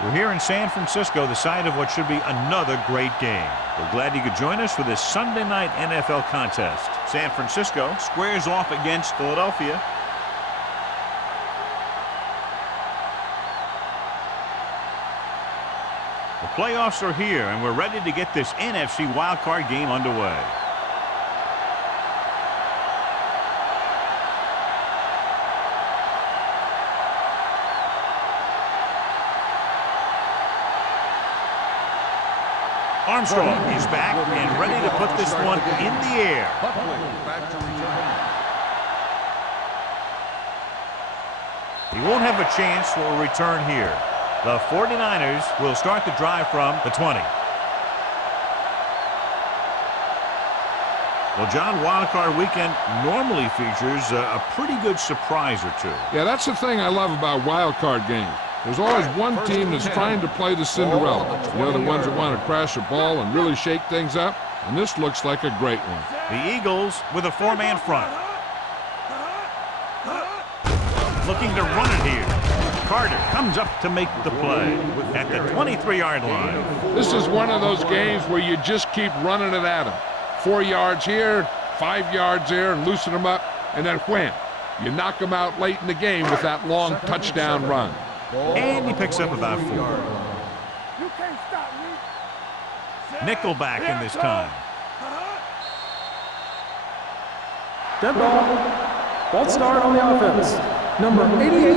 We're here in San Francisco, the site of what should be another great game. We're glad you could join us for this Sunday night NFL contest. San Francisco squares off against Philadelphia. The playoffs are here, and we're ready to get this NFC Wildcard game underway. Armstrong is back and ready to put this one in the air. He won't have a chance for a return here. The 49ers will start the drive from the 20. Well, John, Wildcard Weekend normally features a pretty good surprise or two. Yeah, that's the thing I love about Wildcard games. There's always one team that's trying to play the Cinderella. The other ones that want to crash a ball and really shake things up. And this looks like a great one. The Eagles with a four-man front. Looking to run it here. Carter comes up to make the play at the 23-yard line. This is one of those games where you just keep running it at them. 4 yards here, 5 yards there, and loosen them up. And then wham, you knock them out late in the game with that long touchdown run. And he picks up about 4. You can't stop me. Nickelback in this time. Dead ball. False start on the offense. Number 88.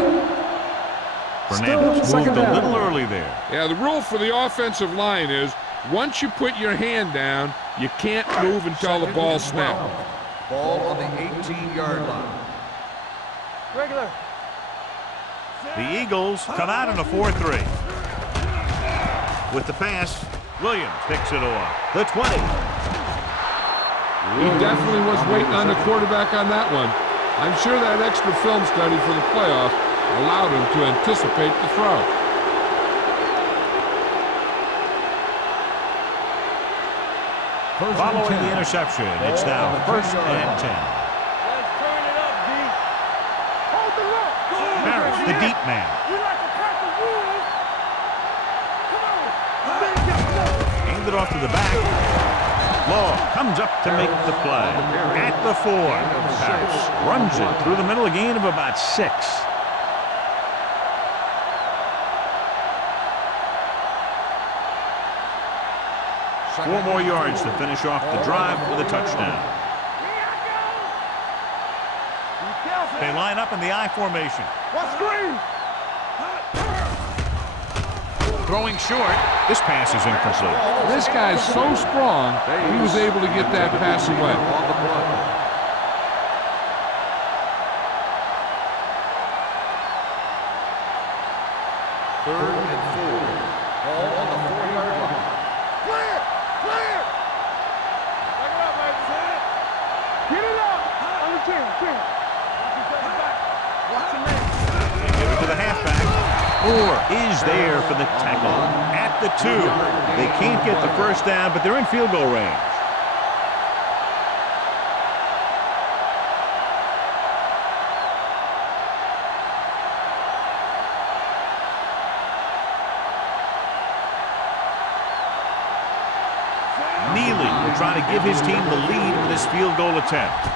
Fernandez moved a little early there. Yeah, the rule for the offensive line is once you put your hand down, you can't move until the ball snaps. Ball on the 18-yard line. Regular. The Eagles come out in a 4-3. With the pass, Williams picks it off. The 20. He definitely was waiting on the quarterback on that one. I'm sure that extra film study for the playoffs allowed him to anticipate the throw. Following the interception, it's now 1st and 10. Let's turn it up, D. Hold the look. Harris, the deep man. We like to crack the rules. Come on. Aimed it off to the back. Law comes up to make the play. At the 4. Harris runs it through the middle, a gain of about 6. Four more yards to finish off the drive with a touchdown. They line up in the I formation. What screen? Throwing short. This pass is incomplete. This guy's so strong, he was able to get that pass away. Third and 4. Ball on the 4-yard line. Clear! Clear! Back it up, man. Get it up! On the chin, chin. Watch your man. They give it to the halfback. Moore is there for the tackle. At the 2. They can't get the first down, but they're in field goal range. Neely will try to give his team the lead with his field goal attempt.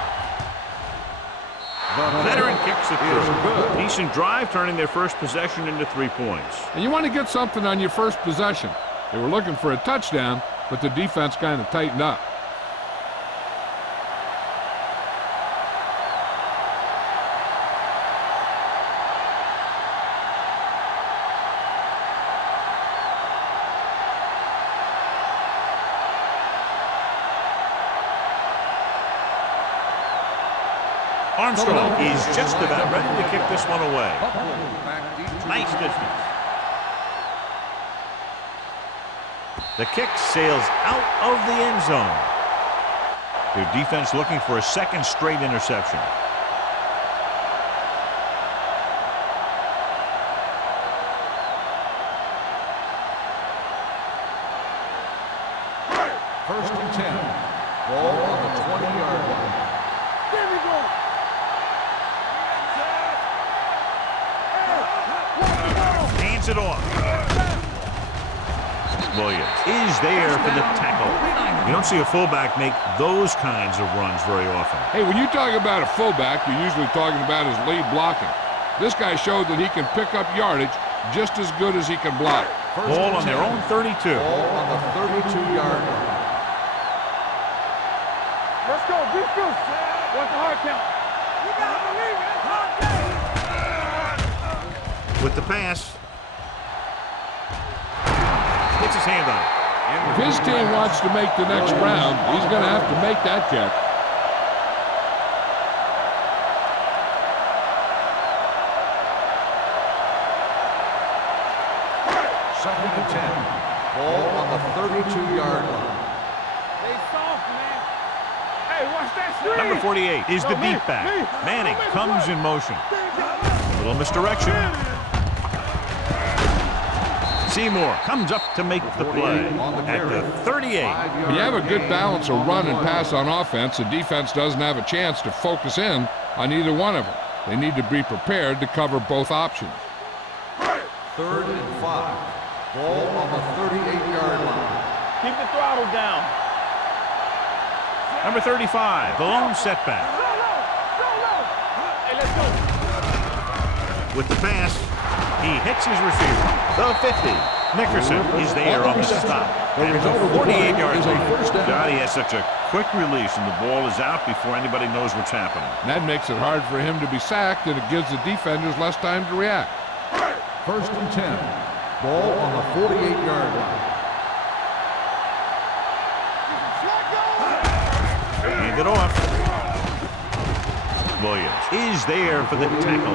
The veteran kicks it through. Decent drive, turning their first possession into 3 points. And you want to get something on your first possession. They were looking for a touchdown, but the defense kind of tightened up. Armstrong is just about ready to kick this one away. Nice distance. The kick sails out of the end zone. Their defense looking for a second straight interception. First and 10. Ball on the 20-yard line. There we go. Hands it off. Williams is there for the tackle. You don't see a fullback make those kinds of runs very often. Hey, when you talk about a fullback, you're usually talking about his lead blocking. This guy showed that he can pick up yardage just as good as he can block. Ball on their own 32. Ball on the 32-yard line. Let's go, defense. What's the hard count? You gotta believe it. It's hard count. With the pass. Gets his hand on it. If his team wants to make the next round, he's going to have to make that catch. Second and 10. Ball on the 32-yard line. They soft, man. Hey, watch that screen. Number 48 is the deep back. Manning comes in motion. A little misdirection. Seymour comes up to make the play at the 38. When you have a good balance of run and pass on offense, the defense doesn't have a chance to focus in on either one of them. They need to be prepared to cover both options. Third and 5. Ball on the 38-yard line. Keep the throttle down. Number 35, the lone setback. Hey, let's go. With the pass, he hits his receiver. The 50. Nickerson is there on the stop. And the 48-yard line. God, he has such a quick release, and the ball is out before anybody knows what's happening. And that makes it hard for him to be sacked, and it gives the defenders less time to react. First and 10. Ball on the 48-yard line. Hand it off. Williams is there for the tackle.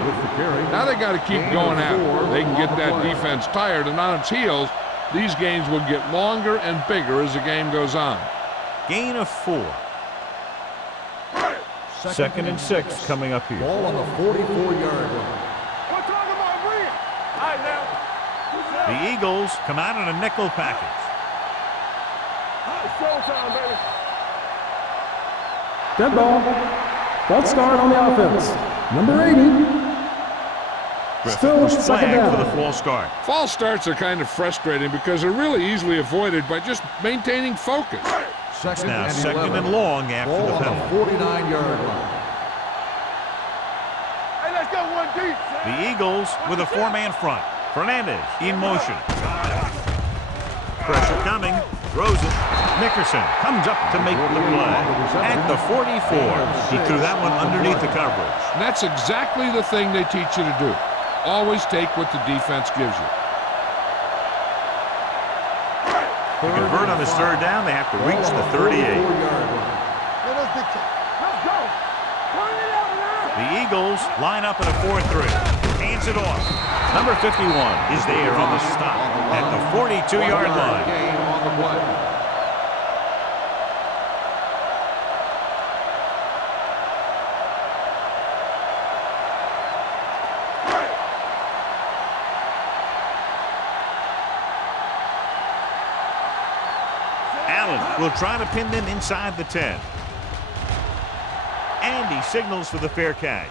Now they got to keep going after. They can get that defense tired, and on its heels, these games will get longer and bigger as the game goes on. Gain of 4. Second and 6 coming up here. Ball on the 44-yard line. We're talking about win. All right, now. The Eagles come out in a nickel package. It's showtime, baby. Dead ball. False start on the offense. Number 80. Griffin Still was second flagged down. for the false start. False starts are kind of frustrating because they're really easily avoided by just maintaining focus. It's now second and long after Ball the on penalty. the 49-yard line. Hey, let's go one deep. The Eagles with a 4-man front. Fernandez in motion. Pressure coming. Throws it. Nickerson comes up to make the play. At the 44. He threw that one underneath the coverage. And that's exactly the thing they teach you to do. Always take what the defense gives you. To convert on this third down, they have to reach the 38. Let us dictate. Let's go. Turn it out now. The Eagles line up at a 4-3. Hands it off. Number 51 is there on the stop at the 42-yard line. Gain on the play. Allen will try to pin them inside the 10. And he signals for the fair catch.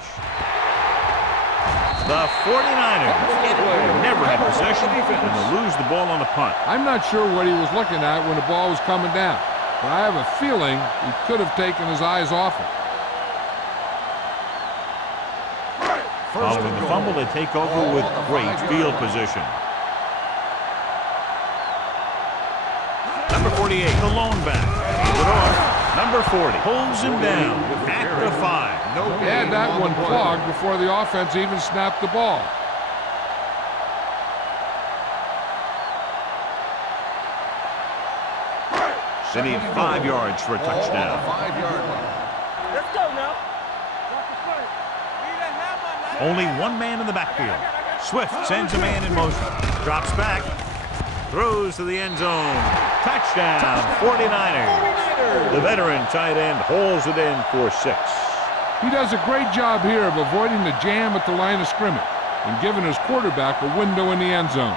The 49ers never had possession and they lose the ball on a punt. I'm not sure what he was looking at when the ball was coming down, but I have a feeling he could have taken his eyes off it. Following the fumble, they take over with great field position. Number 48, the lone back. Hands it off. Number 40 pulls him down at the 5. They had that one clogged before the offense even snapped the ball. They need 5 yards for a touchdown. 5-yard line. Let's go now. Watch the play. Need a hammer now. Only one man in the backfield. Swift sends a man in motion. Drops back. Throws to the end zone. Touchdown, 49ers. The veteran tight end hauls it in for 6. He does a great job here of avoiding the jam at the line of scrimmage and giving his quarterback a window in the end zone.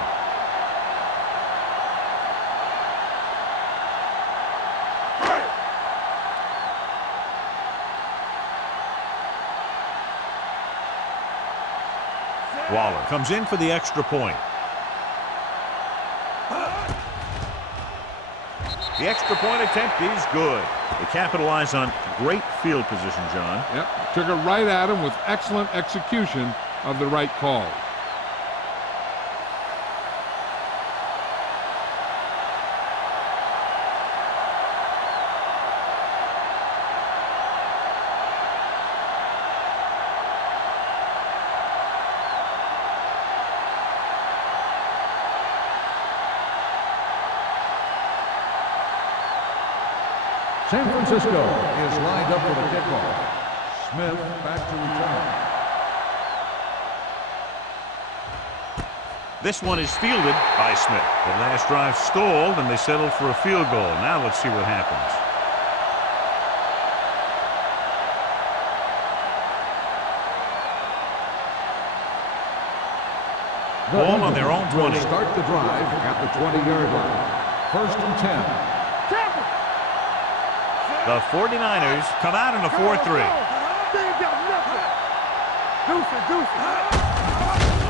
Waller comes in for the extra point. The extra point attempt is good. They capitalize on great field position, John. Yep, took it right at him with excellent execution of the right call. San Francisco is lined up for the kickoff. Smith back to return. This one is fielded by Smith. The last drive stalled, and they settled for a field goal. Now let's see what happens. Ball on their own 20. Start the drive at the 20-yard line. 1st and 10. The 49ers come out in a 4-3. They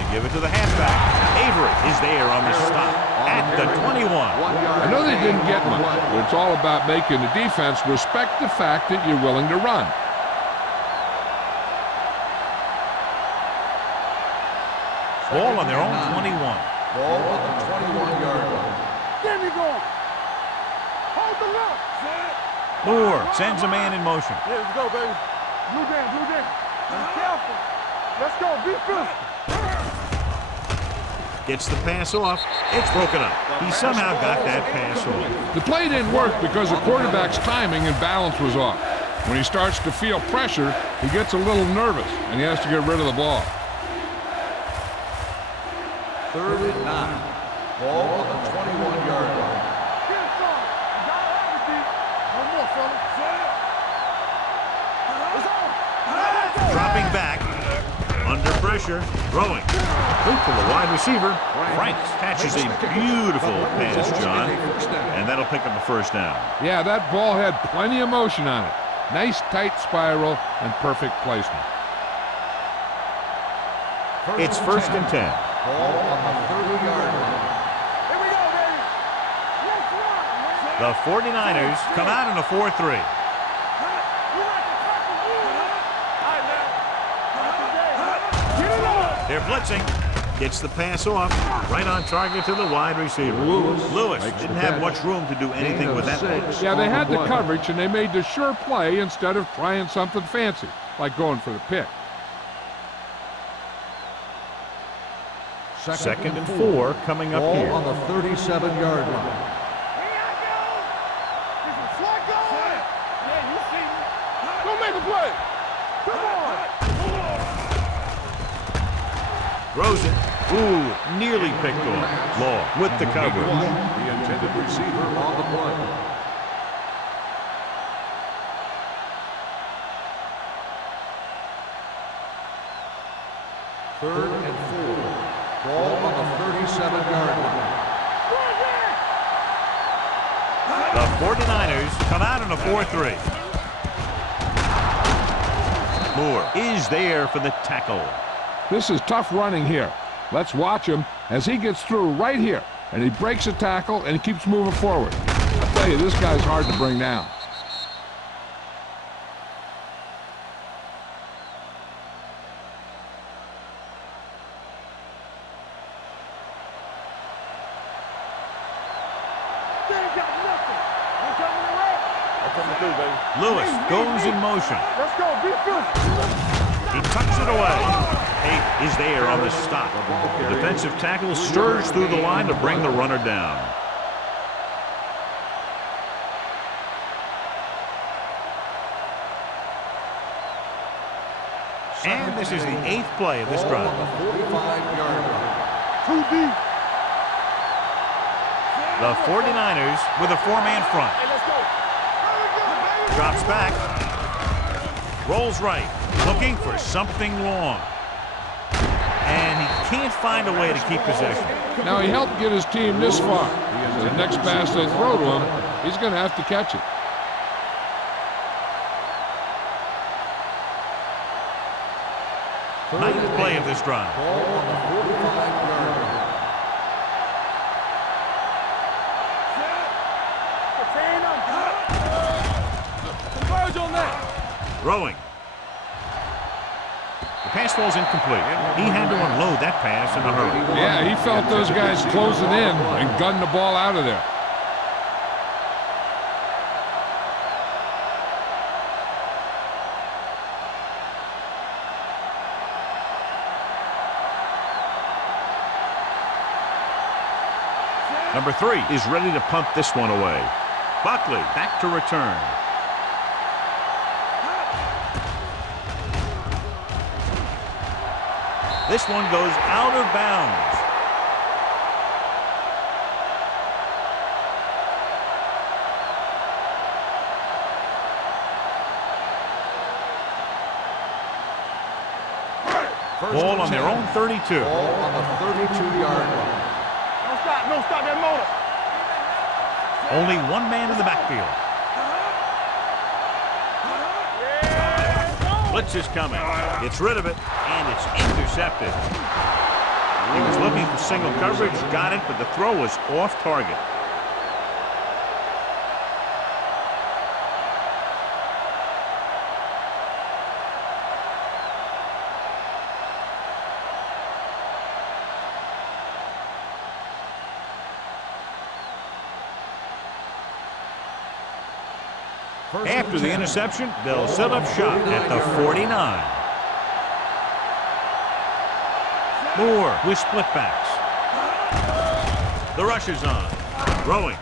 give it to the halfback. Avery is there on the stop at the 21. I know they didn't get much, but it's all about making the defense respect the fact that you're willing to run. Ball on their own 21. Ball on the 21-yard line. There we go. Hold the look. Moore sends a man in motion. Yeah, let's go, baby. Blue down, blue down. Be careful. Let's go, be physical. Gets the pass off. It's broken up. He somehow got that pass off. The play didn't work because the quarterback's timing and balance was off. When he starts to feel pressure, he gets a little nervous, and he has to get rid of the ball. 3rd and 9. Ball on the 21-yard line. Dropping back, under pressure, throwing. Loop for the wide receiver. Franks catches a beautiful pass, John, and that'll pick up a 1st down. Yeah, that ball had plenty of motion on it. Nice tight spiral and perfect placement. It's 1st and 10. Ball on the 30-yard line. Here we go, baby. Let's run. The 49ers come out in a 4-3. They're blitzing. Gets the pass off. Right on target to the wide receiver. Lewis didn't have much room to do anything with that one. Yeah, they had the coverage, and they made the sure play instead of trying something fancy, like going for the pick. 2nd and 4 coming up Ball here. on the 37-yard line. Go make a play. Come on. Throws it. Ooh, nearly picked off. Law with the coverage. The intended receiver on the play. Third and 4. Ball on the 37-yard line. The 49ers come out in a 4-3. Moore is there for the tackle. This is tough running here. Let's watch him as he gets through right here, and he breaks a tackle and he keeps moving forward. I tell you, this guy's hard to bring down. Lewis goes in motion. Let's go, be physical. He tucks it away. Tate is there on the stop. The defensive tackle stirs through the line to bring the runner down. And this is the 8th play of this drive. 45-yard line. Too deep. The 49ers with a 4-man front. Hey, let's go. Drops back. Rolls right. Looking for something long. And he can't find a way to keep possession. Now, he helped get his team this far. The next pass they throw to him, he's going to have to catch it. Ninth play of this drive. Ball on the 45-yard line. Throwing. The pass falls incomplete. He had to unload that pass in a hurry. Yeah, he felt those guys closing in and gunned the ball out of there. Number 3 is ready to punt this one away. Buckley back to return. This one goes out of bounds. Ball on their own 32. Ball on the 32-yard line. No, stop that motor. Only one man in the backfield. Blitz is coming. Gets rid of it, and it's intercepted. He was looking for single coverage, got it, but the throw was off target. After the interception, they'll set up shop at the 49. Moore with split backs. The rush is on. Throwing.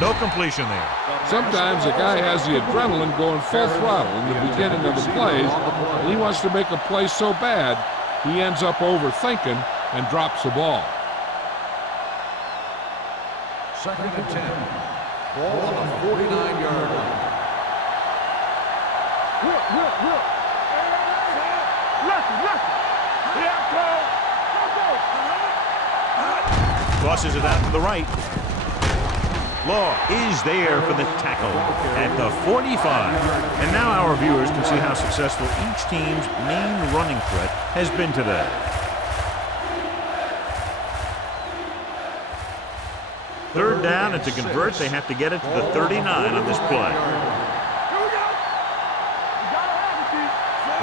No completion there. Sometimes a guy has the adrenaline going full throttle in the beginning of the plays, and he wants to make a play so bad, he ends up overthinking and drops the ball. 2nd and 10. Ball on the 49-yard line. Tosses it out to the right. Law is there for the tackle at the 45. And now our viewers can see how successful each team's main running threat has been today. Third down, and to convert, they have to get it to the 39 on this play.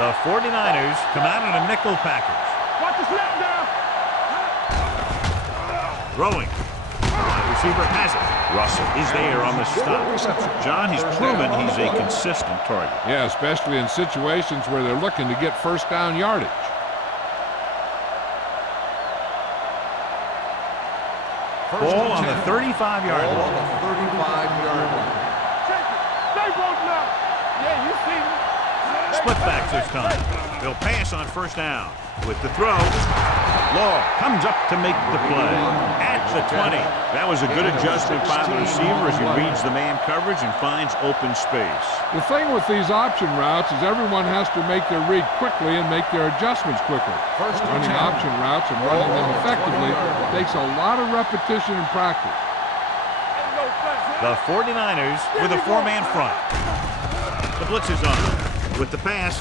The 49ers come out in a nickel package. Watch the snap down. Throwing. Wide receiver has it. Russell is there on the stop. John, he's proven he's a consistent target. Yeah, especially in situations where they're looking to get first down yardage. Ball on the 35-yard Ball line. on the 35-yard line. Stay broke now. Yeah, you see me. Split backs this time. They'll pass on first down. With the throw, Law comes up to make the play. At the 20. That was a good adjustment by the receiver as he reads the man coverage and finds open space. The thing with these option routes is everyone has to make their read quickly and make their adjustments quickly. Running option routes and running them effectively takes a lot of repetition and practice. The 49ers with a 4-man front. The blitz is on. With the pass,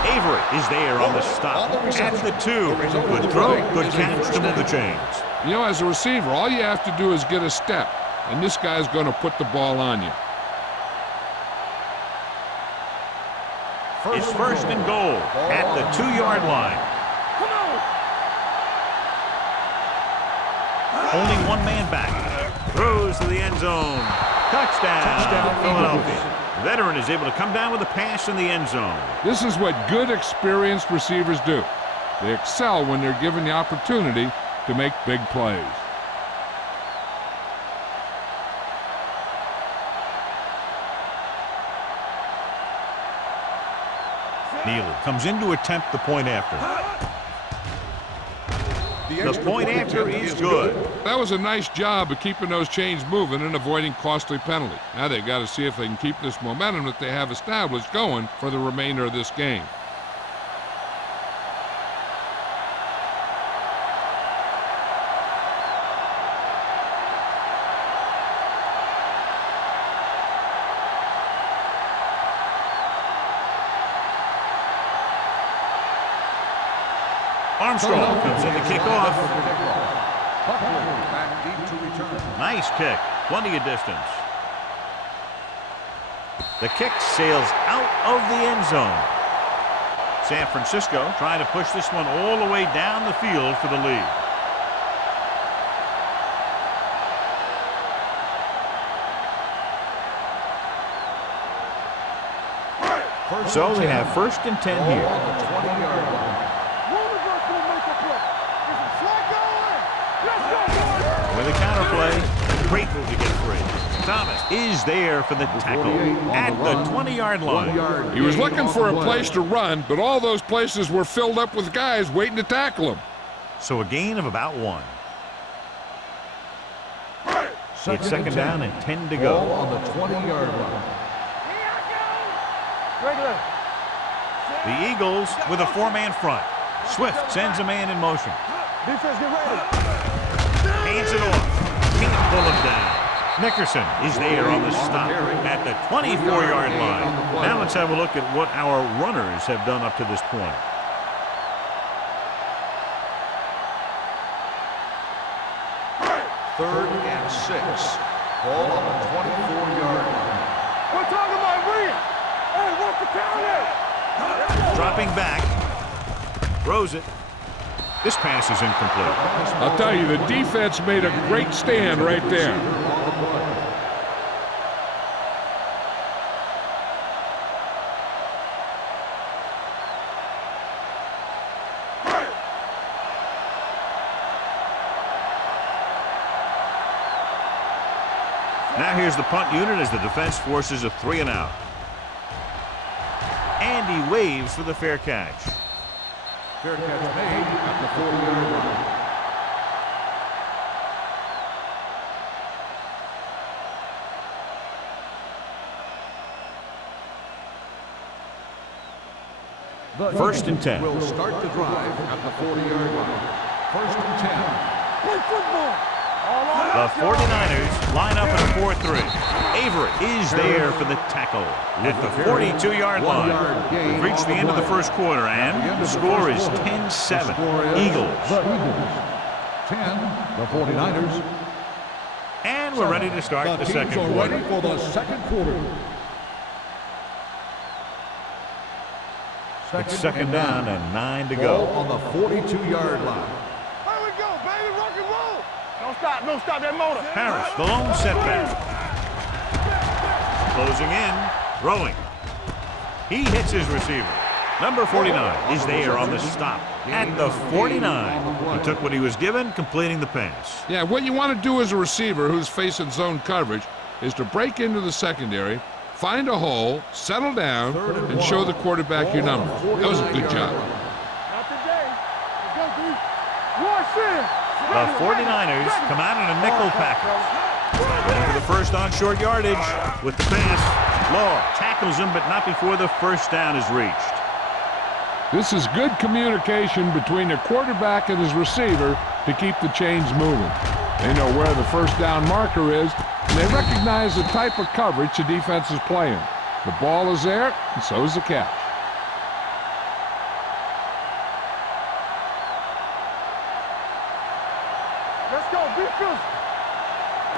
Avery is there on the stop. At the 2. Good throw, good catch to move the chains. You know, as a receiver, all you have to do is get a step, and this guy's going to put the ball on you. It's first and goal at the 2-yard line. Only one man back. Throws to the end zone. Touchdown, Philadelphia. The veteran is able to come down with a pass in the end zone. This is what good, experienced receivers do. They excel when they're given the opportunity to make big plays. Neely comes in to attempt the point after. The point after is good. That was a nice job of keeping those chains moving and avoiding costly penalty. Now they've got to see if they can keep this momentum that they have established going for the remainder of this game. Armstrong comes in to kick off. Back deep to return. Nice kick. Plenty of distance. The kick sails out of the end zone. San Francisco trying to push this one all the way down the field for the lead. So they have 1st and 10 here. On the 20-yard line. With a counter play, great move to get free. Thomas is there for the tackle at the 20-yard line. He was looking for a place to run, but all those places were filled up with guys waiting to tackle him. So a gain of about 1. It's 2nd down and 10 to go. Ball on the 20-yard line. The Eagles with a 4-man front. Swift sends a man in motion. Defense, get ready. Hands it off. Can't pull him down. Nickerson is there on the stop at the 24-yard line. Now let's have a look at what our runners have done up to this point. Third and 6. Ball on the 24-yard line. We're talking about William. Hey, what's the count? Dropping back. Throws it. This pass is incomplete. I'll tell you, the defense made a great stand right there. Now here's the punt unit as the defense forces a 3 and out. And he waves for the fair catch. Fair catch made at the 40-yard line. The 1st and 10. Will start the drive at the 40-yard line. 1st and 10. Play football. The 49ers line up in a 4-3. Avery is there for the tackle at the 42-yard line. We've reached the end of the first quarter, and the score is 10-7. Eagles. 10, the 49ers. And we're ready to start the second Ready quarter. for the second quarter. It's 2nd down and 9 to Ball go. on the 42-yard line. Here we go, baby. Rock and roll. Don't stop that motor. Harris, the lone setback. Closing in, throwing. He hits his receiver. Number 49 is there on the stop at the 49. He took what he was given, completing the pass. Yeah, what you want to do as a receiver who's facing zone coverage is to break into the secondary, find a hole, settle down, and show the quarterback your number. That was a good job. Not today. Let's go, dude. Watch it. The 49ers come out in a nickel package. Going for the first on short yardage with the pass. Law tackles him, but not before the first down is reached. This is good communication between the quarterback and his receiver to keep the chains moving. They know where the first down marker is, and they recognize the type of coverage the defense is playing. The ball is there, and so is the catch. Let's go. Be fierce.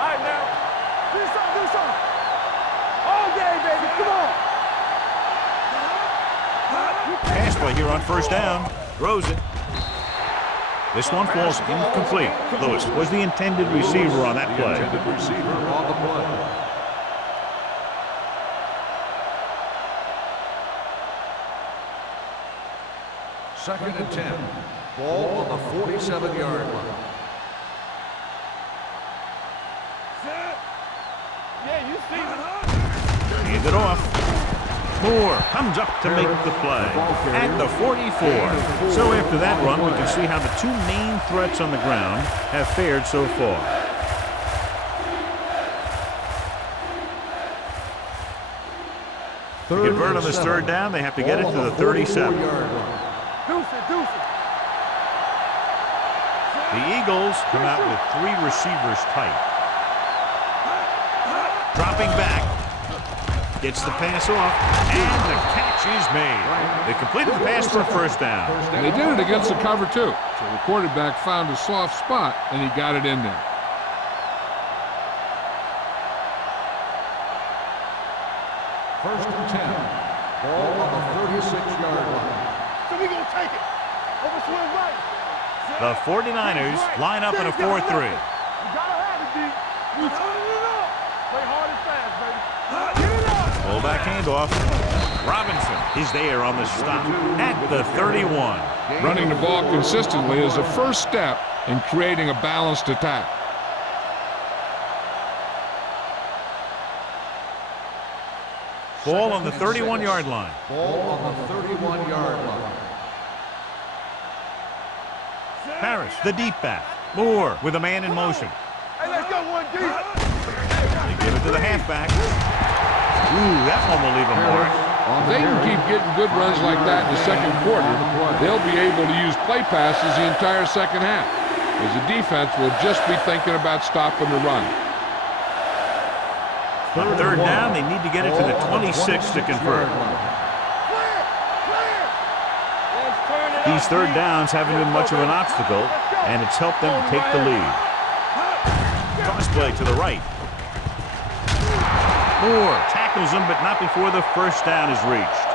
All right, now. Do something. All day, baby. Come on. Pass play here on first down. Throws it. This one falls incomplete. Lewis was the intended receiver on that play. Intended receiver on the play. Second and 10. Ball on the 47-yard line. Yeah, you see it. Hand it off. Moore comes up to make the play at the 44. So after that run, we can see how the two main threats on the ground have fared so far. To convert on this third down, they have to get it to the 37. Deuce it. The Eagles come out with 3 receivers tight. Dropping back. Gets the pass off, and the catch is made. They completed the pass for a first down. And they did it against the cover, too. So the quarterback found a soft spot, and he got it in there. First and 10. Ball on the 36-yard line. So we gonna take it. Over swing right. The 49ers line up in a 4-3. You gotta have it, D. You turning it up. Play hard and fast, baby. Get it up. Fullback handoff. Robinson is there on the stop at the 31. Running the ball consistently is the first step in creating a balanced attack. Ball on the 31-yard line. Ball on the 31-yard line. Harris, the deep back. Moore with a man in motion. Hey, let's go one deep. They give it to the halfback. Ooh, that one will leave a mark. If they can keep getting good runs like that in the second quarter, they'll be able to use play passes the entire second half, as the defense will just be thinking about stopping the run. On third down, they need to get it to the 26 to convert. These third downs haven't been much of an obstacle, and it's helped them take the lead. Cross play to the right. Moore tackles him, but not before the first down is reached.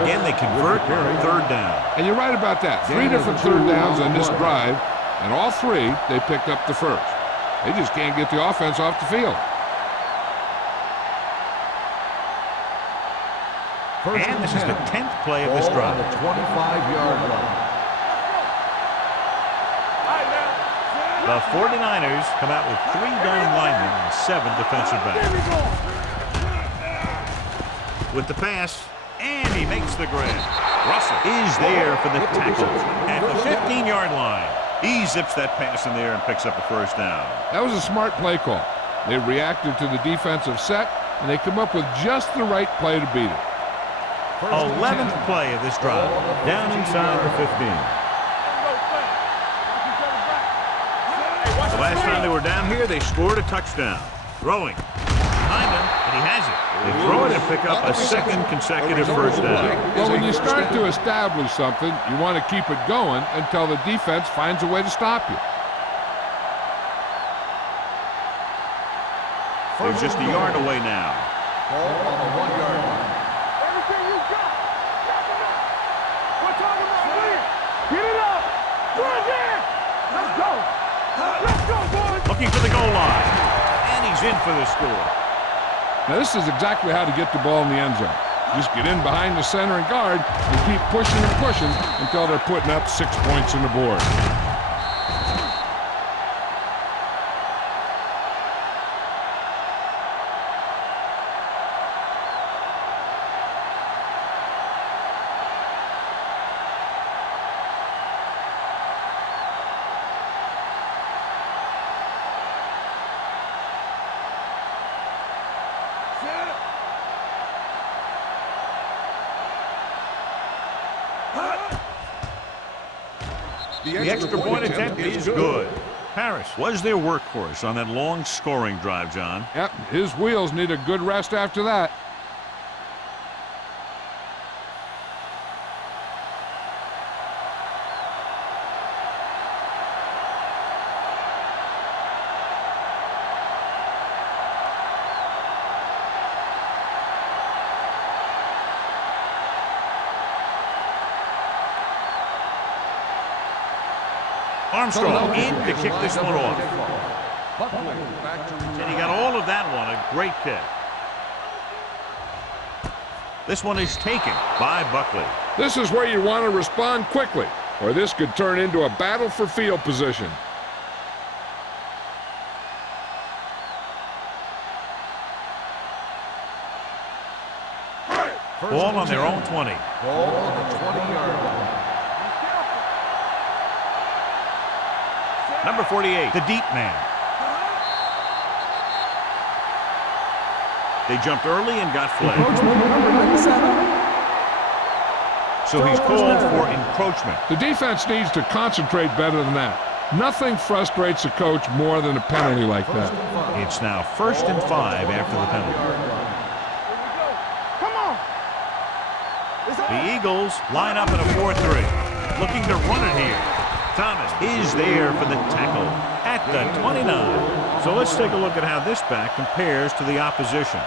Again, they convert on third down. And you're right about that. 3 different third downs on this drive, and all 3, they picked up the first. They just can't get the offense off the field. And this is the 10th play of this drive. On the 25-yard line. The 49ers come out with 3 dime linemen and 7 defensive backs. With the pass, and he makes the grab. Russell is there for the tackle at the 15-yard line. He zips that pass in there and picks up a first down. That was a smart play call. They reacted to the defensive set, and they come up with just the right play to beat it. 11th play of this drive, down inside the 15. The last time they were down here, they scored a touchdown. Throwing. Behind him, and he has it. They throw it and pick up a second consecutive first down. Well, when you start to establish something, you want to keep it going until the defense finds a way to stop you. They're just a yard away now. Ball on the 1-yard line. Everything you got. We're talking about win. Get it up. Good there. Let's go. Let's go, boys. Looking for the goal line. And he's in for the score. Now, this is exactly how to get the ball in the end zone. Just get in behind the center and guard and keep pushing and pushing until they're putting up 6 points on the board. The extra point attempt is good. Harris was their workhorse on that long scoring drive, John. Yep, his wheels need a good rest after that. Armstrong in to kick this one off. And he got all of that one, a great kick. This one is taken by Buckley. This is where you want to respond quickly, or this could turn into a battle for field position. Ball on their own 20. Ball on the 20-yard line. Number 48, the deep man. They jumped early and got flagged. So he's called for encroachment. The defense needs to concentrate better than that. Nothing frustrates a coach more than a penalty like that. It's now 1st and 5 after the penalty. Come on. The Eagles line up in a 4-3, looking to run it here. Thomas is there for the tackle at the 29. So let's take a look at how this back compares to the opposition.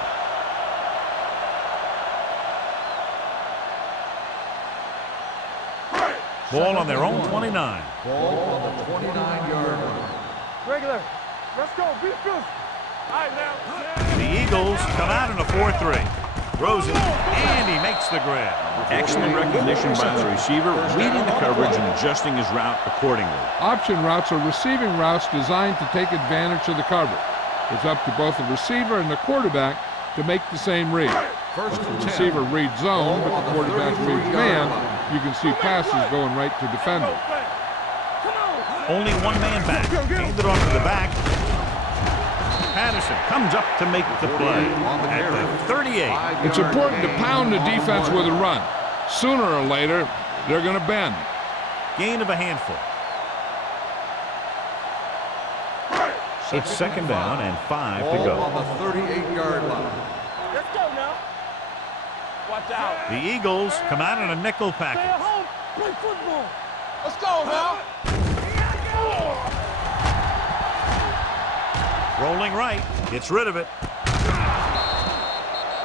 Ball on their own 29. Ball on the 29-yard line. Regular. Let's go. Be fierce. All right, now. The Eagles come out in a 4-3. Throws it, and he makes the grab. Excellent recognition by the receiver, reading the coverage and adjusting his route accordingly. Option routes are receiving routes designed to take advantage of the coverage. It's up to both the receiver and the quarterback to make the same read. First If and the 10. receiver reads zone, but the quarterback reads man, you can see passes going right to defenders. Only one man back. Hand it off to the back. Patterson comes up to make the play at the 38. It's important to pound the defense with a run. Sooner or later, they're going to bend. Gain of a handful. It's second down and 5 to Ball go. on the 38-yard line. Let's go now. Watch out. The Eagles come out in a nickel Stay at package. home. Play football. Let's go now. Rolling right. Gets rid of it.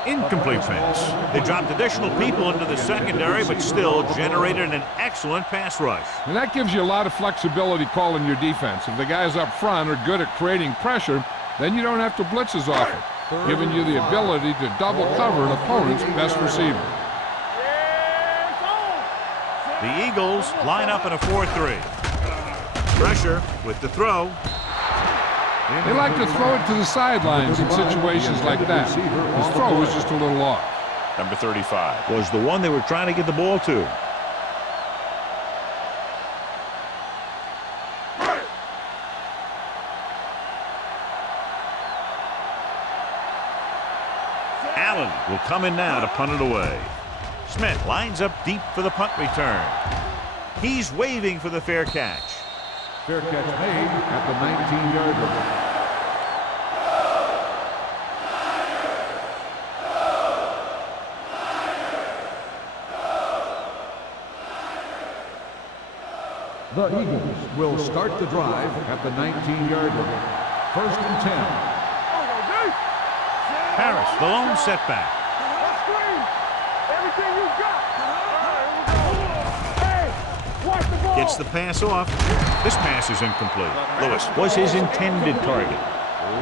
Incomplete pass. They dropped additional people into the secondary, but still generated an excellent pass rush. And that gives you a lot of flexibility calling your defense. If the guys up front are good at creating pressure, then you don't have to blitz as often, giving you the ability to double cover an opponent's best receiver. The Eagles line up in a 4-3. Pressure with the throw. They like to throw it to the sidelines in situations like that. His throw was just a little off. Number 35. Was the one they were trying to get the ball to. Allen will come in now to punt it away. Smith lines up deep for the punt return. He's waving for the fair catch. Fair catch made at the 19-yard line. The Eagles will start the drive at the 19-yard line. First and 10. Harris, the lone setback. Let's screen. Everything you got. Hey, watch the ball. Gets the pass off. This pass is incomplete. Lewis was his intended target.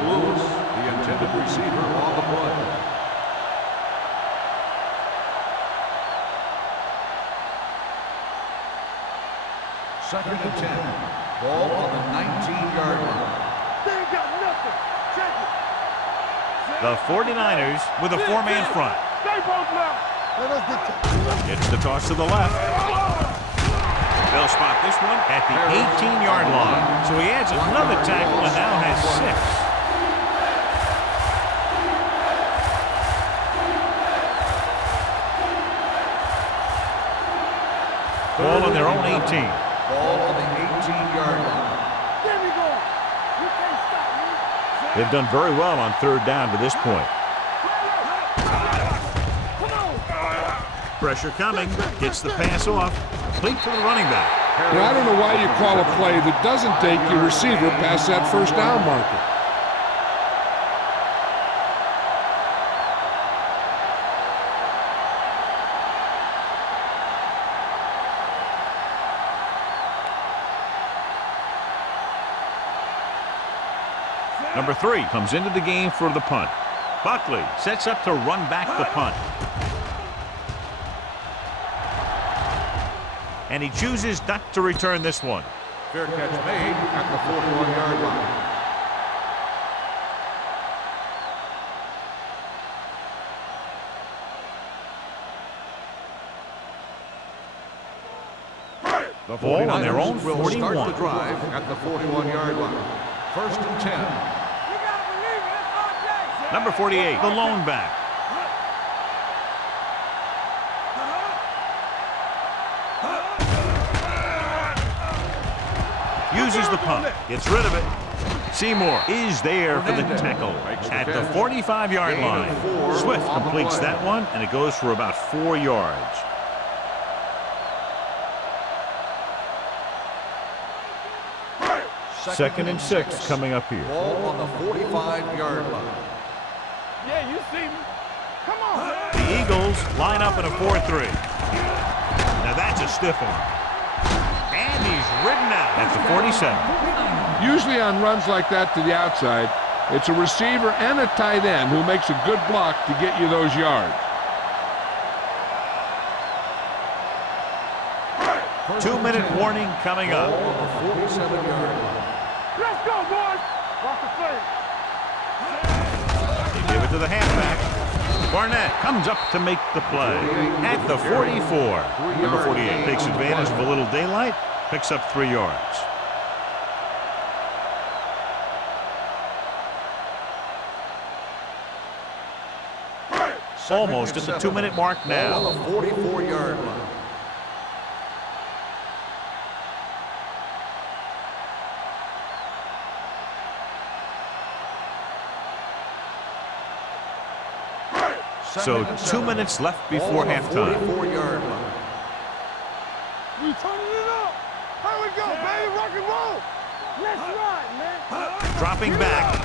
Lewis, the intended receiver on the play. Second and 10. Ball on the 19-yard line. They ain't got nothing. Check it. The 49ers with a four-man front. Stay both left. It's the toss to the left. They'll spot this one at the 18-yard line. So he adds another tackle and now has 6. Ball on their own 18. Ball on the 18-yard line. There we go. You can't stop me. They've done very well on third down to this point. Come on. Pressure coming. Gets the pass off. Complete for the running back. Now, I don't know why you call a play that doesn't take your receiver past that first down marker. Number 3 comes into the game for the punt. Buckley sets up to run back the punt. And he chooses not to return this one. Fair catch made at the 41-yard line. The Ball on their own 49ers will start 41. the drive at the 41-yard line. First and 10. You gotta believe it. It's RJ. Number 48, the lone back. Uses the pump. Gets rid of it. Seymour is there for the tackle at the 45-yard line. Swift completes that one, and it goes for about 4 yards. Second and 6 coming up here. Ball on the 45-yard line. Yeah, you see me. Come on. The Eagles line up in a 4-3. Now that's a stiff arm. ridden out at the 47. Usually on runs like that to the outside, it's a receiver and a tight end who makes a good block to get you those yards. 2-minute warning coming up. Ball on the 47-yard line. Let's go, boys. Watch the play. They give it to the halfback. Barnett comes up to make the play at the 44. Number 48 takes advantage of a little daylight, picks up 3 yards. Almost at the 2-minute mark Ball now. on the 44-yard line. So 2 minutes left before halftime. 44-yard line. We turning it up. Here we go, baby. Rock and roll. Let's ride, man. Dropping back.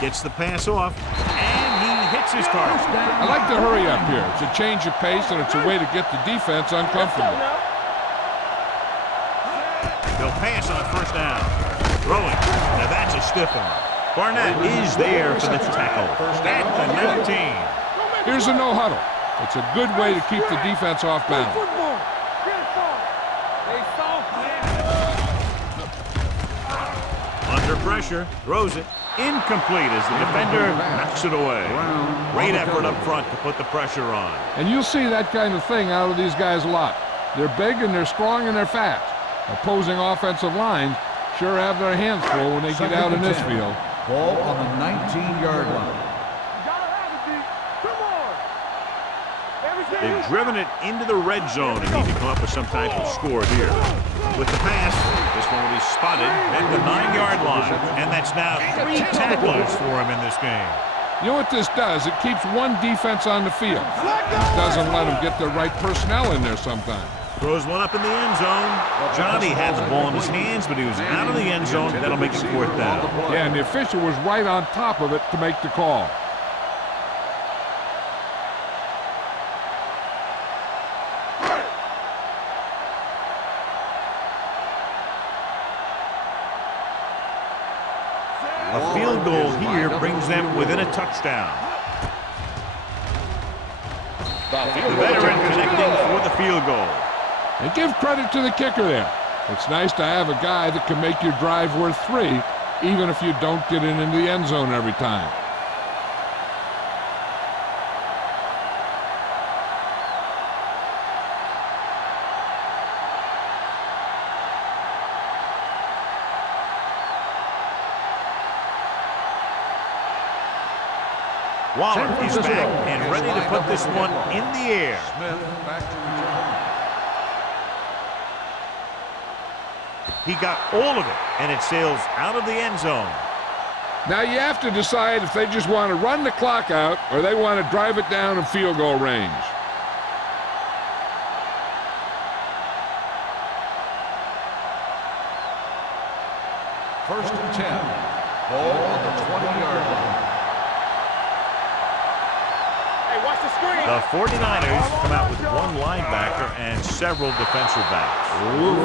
Gets the pass off. And he hits his target. I like to hurry up here. It's a change of pace, and it's a way to get the defense uncomfortable. They'll pass on first down. Throwing. Now that's a stiff one. Barnett is there for the tackle at the 19. Here's a no huddle. It's a good way to keep the defense off balance. Football. Get soft. They soft, man. Under pressure, throws it. Incomplete as the defender knocks it away. Great effort up front to put the pressure on. And you'll see that kind of thing out of these guys a lot. They're big and they're strong and they're fast. Opposing offensive lines sure have their hands full when they get out in this field. Ball on the 19-yard line. Gotta have it, D. Come on. Everything They've driven it into the red zone and need to come up with some type of score here. With the pass, this one will be spotted at the 9-yard line. And that's now 3 tacklers for him in this game. You know what this does? It keeps one defense on the field. It doesn't let them get the right personnel in there sometimes. Throws one up in the end zone. Johnny had the ball in his hands, but he was out of the end zone. That'll make it 4th down. Yeah, and the official was right on top of it to make the call. A field goal here brings them within a touchdown. The veteran connecting for the field goal. And give credit to the kicker there. It's nice to have a guy that can make your drive worth 3, even if you don't get it into the end zone every time. Waller is back and ready to put this one in the air. Smith back to return. He got all of it, and it sails out of the end zone. Now you have to decide if they just want to run the clock out or they want to drive it down in field goal range. First and 10. Ball on the 20-yard line. Hey, watch the screen. The 49ers come out with 1 linebacker and several defensive backs.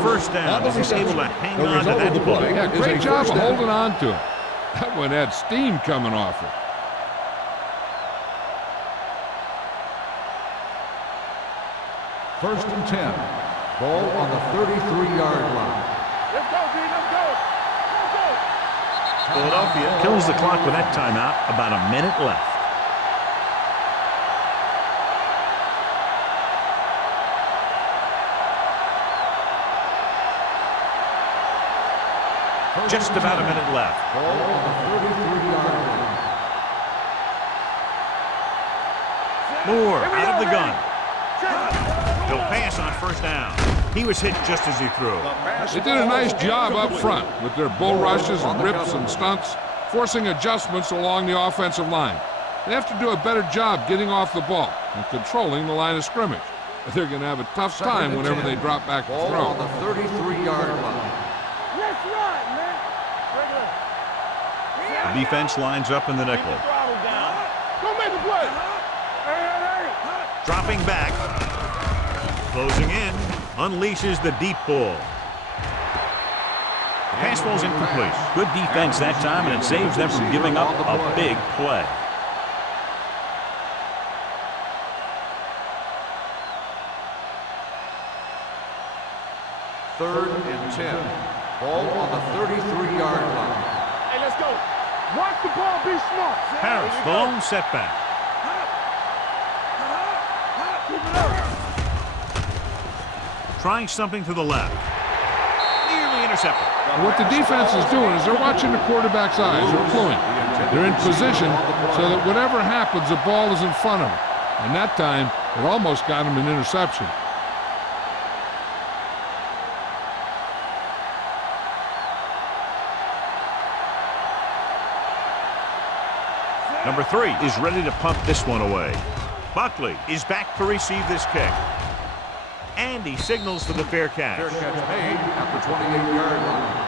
First down, as he's able to hang on to that ball. Yeah, great job of holding on to it. That one had steam coming off it. First and 10. Ball on the 33-yard line. Let's go, D. Let's go. Let's go. Philadelphia kills the clock with that timeout. About a minute left. Just about a minute left. Ball on the 33-yard line. Moore out of the gun. He'll pass on first down. He was hit just as he threw. They did a nice job up front with their bull rushes and rips and stunts, forcing adjustments along the offensive line. They have to do a better job getting off the ball and controlling the line of scrimmage. They're going to have a tough time whenever they drop back to Ball throw. on the 33-yard line. Let's ride, man. Regular. The defense lines up in the nickel. Throttle down. Go make the play. Hey. Dropping back. Closing in. unleashes the deep ball. The pass ball's incomplete. Good defense that time, and it saves them from giving up a big play. Third and 10. Ball on the 33-yard line. Hey, let's go. Watch the ball, be smart. Harris, the lone setback. Keep it up. Trying something to the left. Nearly intercepted. What the defense is doing is they're watching the quarterback's eyes. They're cluing. They're in position so that whatever happens, the ball is in front of them. And that time, it almost got him an interception. Number 3 is ready to pump this one away. Buckley is back to receive this kick. And he signals for the fair catch. Fair catch made at the 28-yard line.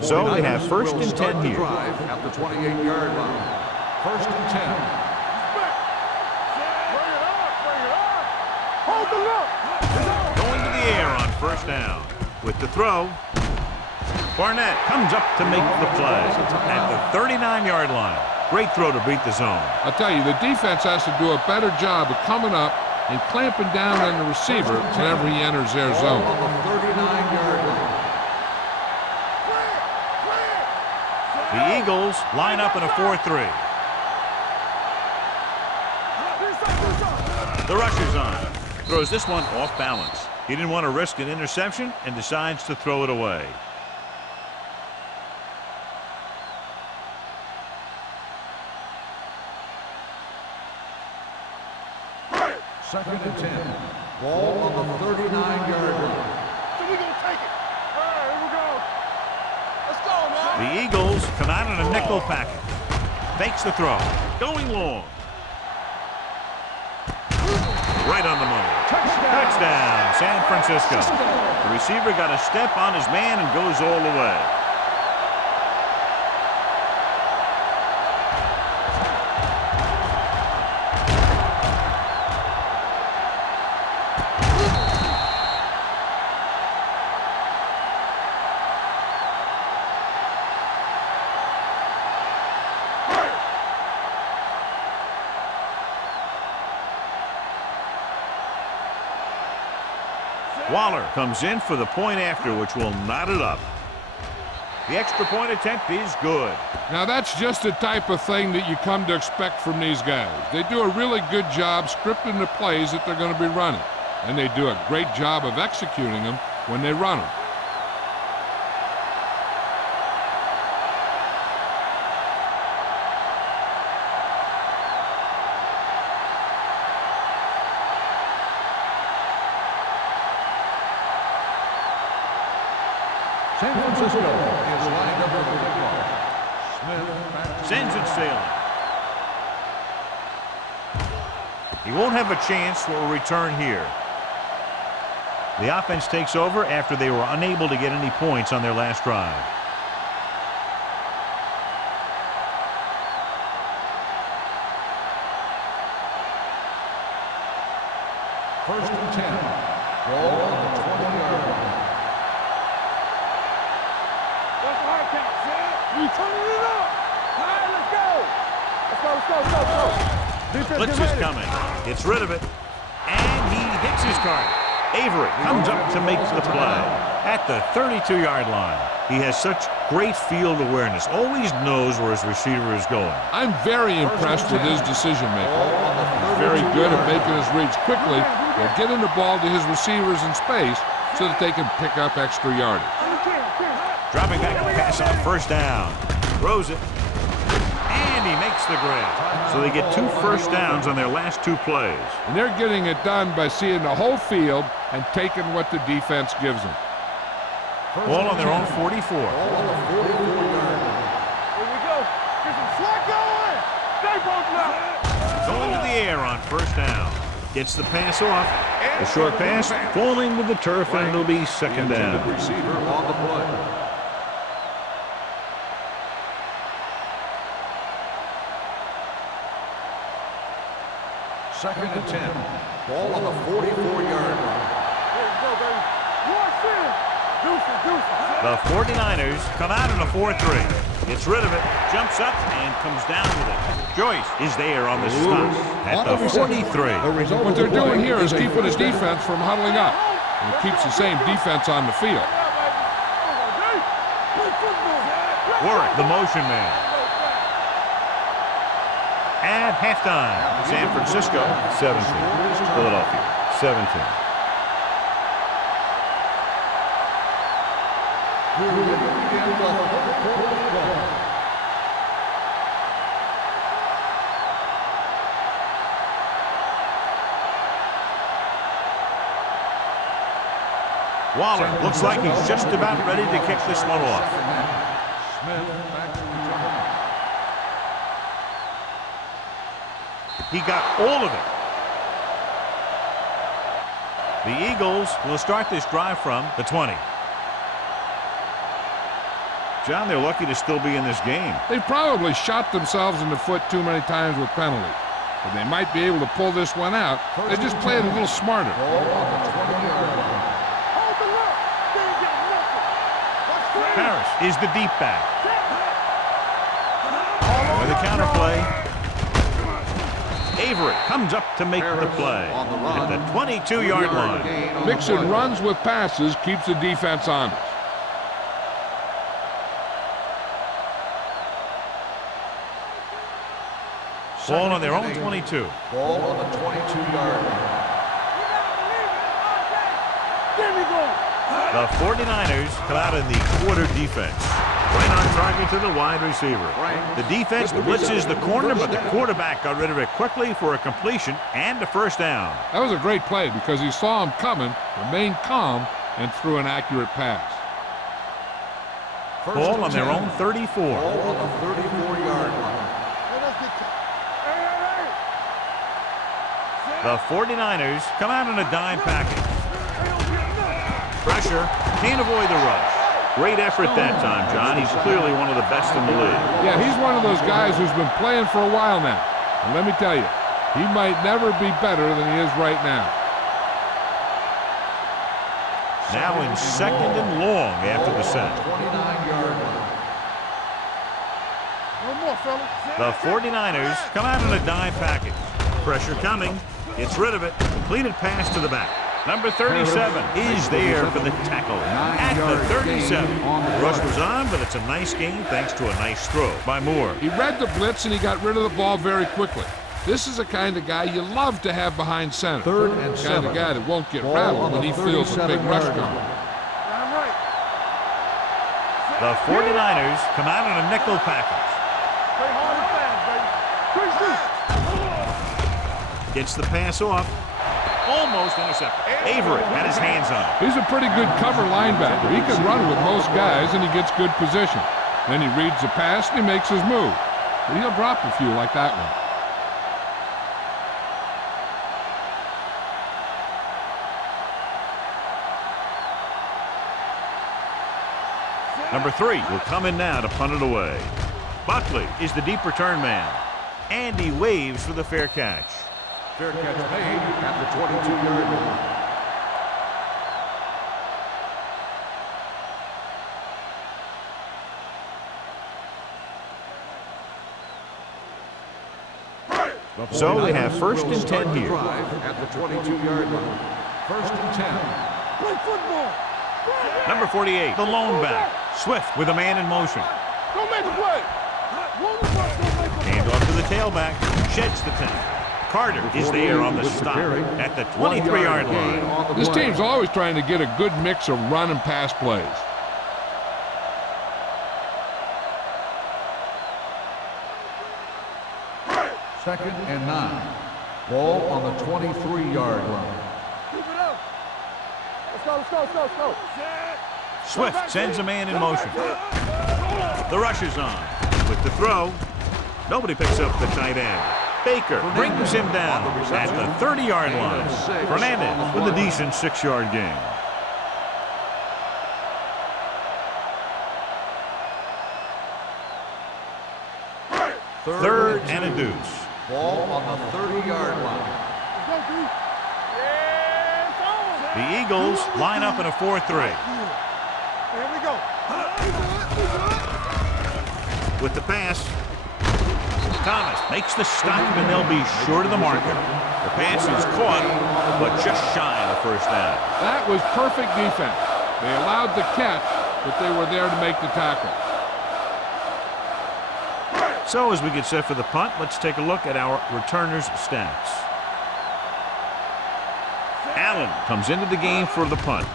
So they have first and 10 here. Drive at the 28-yard line. First and 10. Bring it up, bring it up. Hold the look. Going to the air on first down. With the throw, Barnett comes up to make the play at the 39-yard line. Great throw to beat the zone. I'll tell you, the defense has to do a better job of coming up and clamping down on the receiver whenever he enters their zone. On the 39-yard line. The Eagles line up in a 4-3. The rusher's on. Throws this one off balance. He didn't want to risk an interception and decides to throw it away. Second and 10. Ball on the 39-yard line. So we're going to take it. All right, here we go. Let's go, man. The Eagles come out in a nickel package. Fakes the throw. Going long. Right on the money. Touchdown, San Francisco. The receiver got a step on his man and goes all the way. Waller comes in for the point after, which will knot it up. The extra point attempt is good. Now that's just the type of thing that you come to expect from these guys. They do a really good job scripting the plays that they're going to be running. And they do a great job of executing them when they run them. San Francisco is lined up for the kickoff. Smith Sends it sailing. He won't have a chance for a return here. The offense takes over after they were unable to get any points on their last drive. First and 10. Ball on the 20-yard line. What's the hard count, Sam? We turning it up. All right, let's go. Let's go, let's go, let's go, let's go. Defense, Blitz get is ready. coming. Gets rid of it. And he hits his target. Avery comes up to make the play at the 32-yard line. He has such great field awareness. Always knows where his receiver is going. I'm very impressed with his decision making. He's very good at making his reads quickly and getting the ball to his receivers in space so that they can pick up extra yardage. Dropping back to pass on first down. Throws it. And he makes the grab. So they get 2 first downs on their last 2 plays. And they're getting it done by seeing the whole field and taking what the defense gives them. Ball on their own 44. Ball on the 44-yard line. Here we go. Get some slack going. Stay both now. Going to the air on first down. Gets the pass off. The short pass falling to the turf, and it'll be second down. Receiver on the play. Second and 10. Ball on the 44-yard line. There you go, baby. Watch it. Deuces. The 49ers come out in a 4-3. Gets rid of it, jumps up, and comes down with it. Joyce is there on the stop at the 43. What they're doing here is keeping the defense from huddling up. And it keeps the same defense on the field. Warwick, the motion man. At halftime, San Francisco 17, Philadelphia 17. Waller looks like he's just about ready to kick this one off. He got all of it. The Eagles will start this drive from the 20. John, they're lucky to still be in this game. They probably shot themselves in the foot too many times with penalties. But they might be able to pull this one out. They just played a little smarter. Harris is the deep back. With a counter play. Avery comes up to make the play at the 22-yard line. Mixing runs with passes keeps the defense honest. Ball on their own 22. Ball on the 22-yard line. There we go. The 49ers come out in the quarter defense. Right on target to the wide receiver. The defense blitzes the corner, but the quarterback got rid of it quickly for a completion and a first down. That was a great play because he saw him coming, remained calm, and threw an accurate pass. Ball on their own 34. Ball on the 34-yard line. The 49ers come out in a dime package. Pressure, can't avoid the rush. Great effort that time, John. He's clearly one of the best in the league. Yeah, he's one of those guys who's been playing for a while now. And let me tell you, he might never be better than he is right now. Now in second and long after the set. 29-yard line. No more, fellas. The 49ers come out in a dime package. Pressure coming. Gets rid of it. Completed pass to the back. Number 37 is there for the tackle at the 37. Rush was on, but it's a nice gain thanks to a nice throw by Moore. He read the blitz and he got rid of the ball very quickly. This is the kind of guy you love to have behind center. Third and the kind 7. of guy that won't get Ball rattled on when the he feels a big rush 37-yard coming. line. I'm right. The 49ers come out in a nickel package. Play hard and fast, baby. Gets the pass off. Almost intercepted. Avery had his hands on it. He's a pretty good cover linebacker. He can run with most guys and he gets good position. Then he reads the pass and he makes his move. But he'll drop a few like that one. Number 3 will come in now to punt it away. Buckley is the deep return man. And he waves for the fair catch. Fair catch made at the 22-yard line. So they have first and 10 here. At the 22-yard line. First and 10. Play football. Number 48, the lone back. Swift with a man in motion. Go make a play. Hand off to the tailback. Sheds the 10. Carter is there on the stop at the 23-yard line. This team's always trying to get a good mix of run and pass plays. Second and 9. Ball on the 23-yard line. Keep it up. Let's go. Swift sends a man in motion. The rush is on. With the throw, nobody picks up the tight end. Baker brings him down at the 30-yard line. Fernandez with a decent 6-yard gain. Third and a deuce. Ball on the 30-yard line. The Eagles line up in a 4-3. Here we go. With the pass, Thomas makes the stop, and they'll be short of the marker. The pass is caught, but just shy of the first down. That was perfect defense. They allowed the catch, but they were there to make the tackle. So as we get set for the punt, let's take a look at our returners' stats. Allen comes into the game for the punt.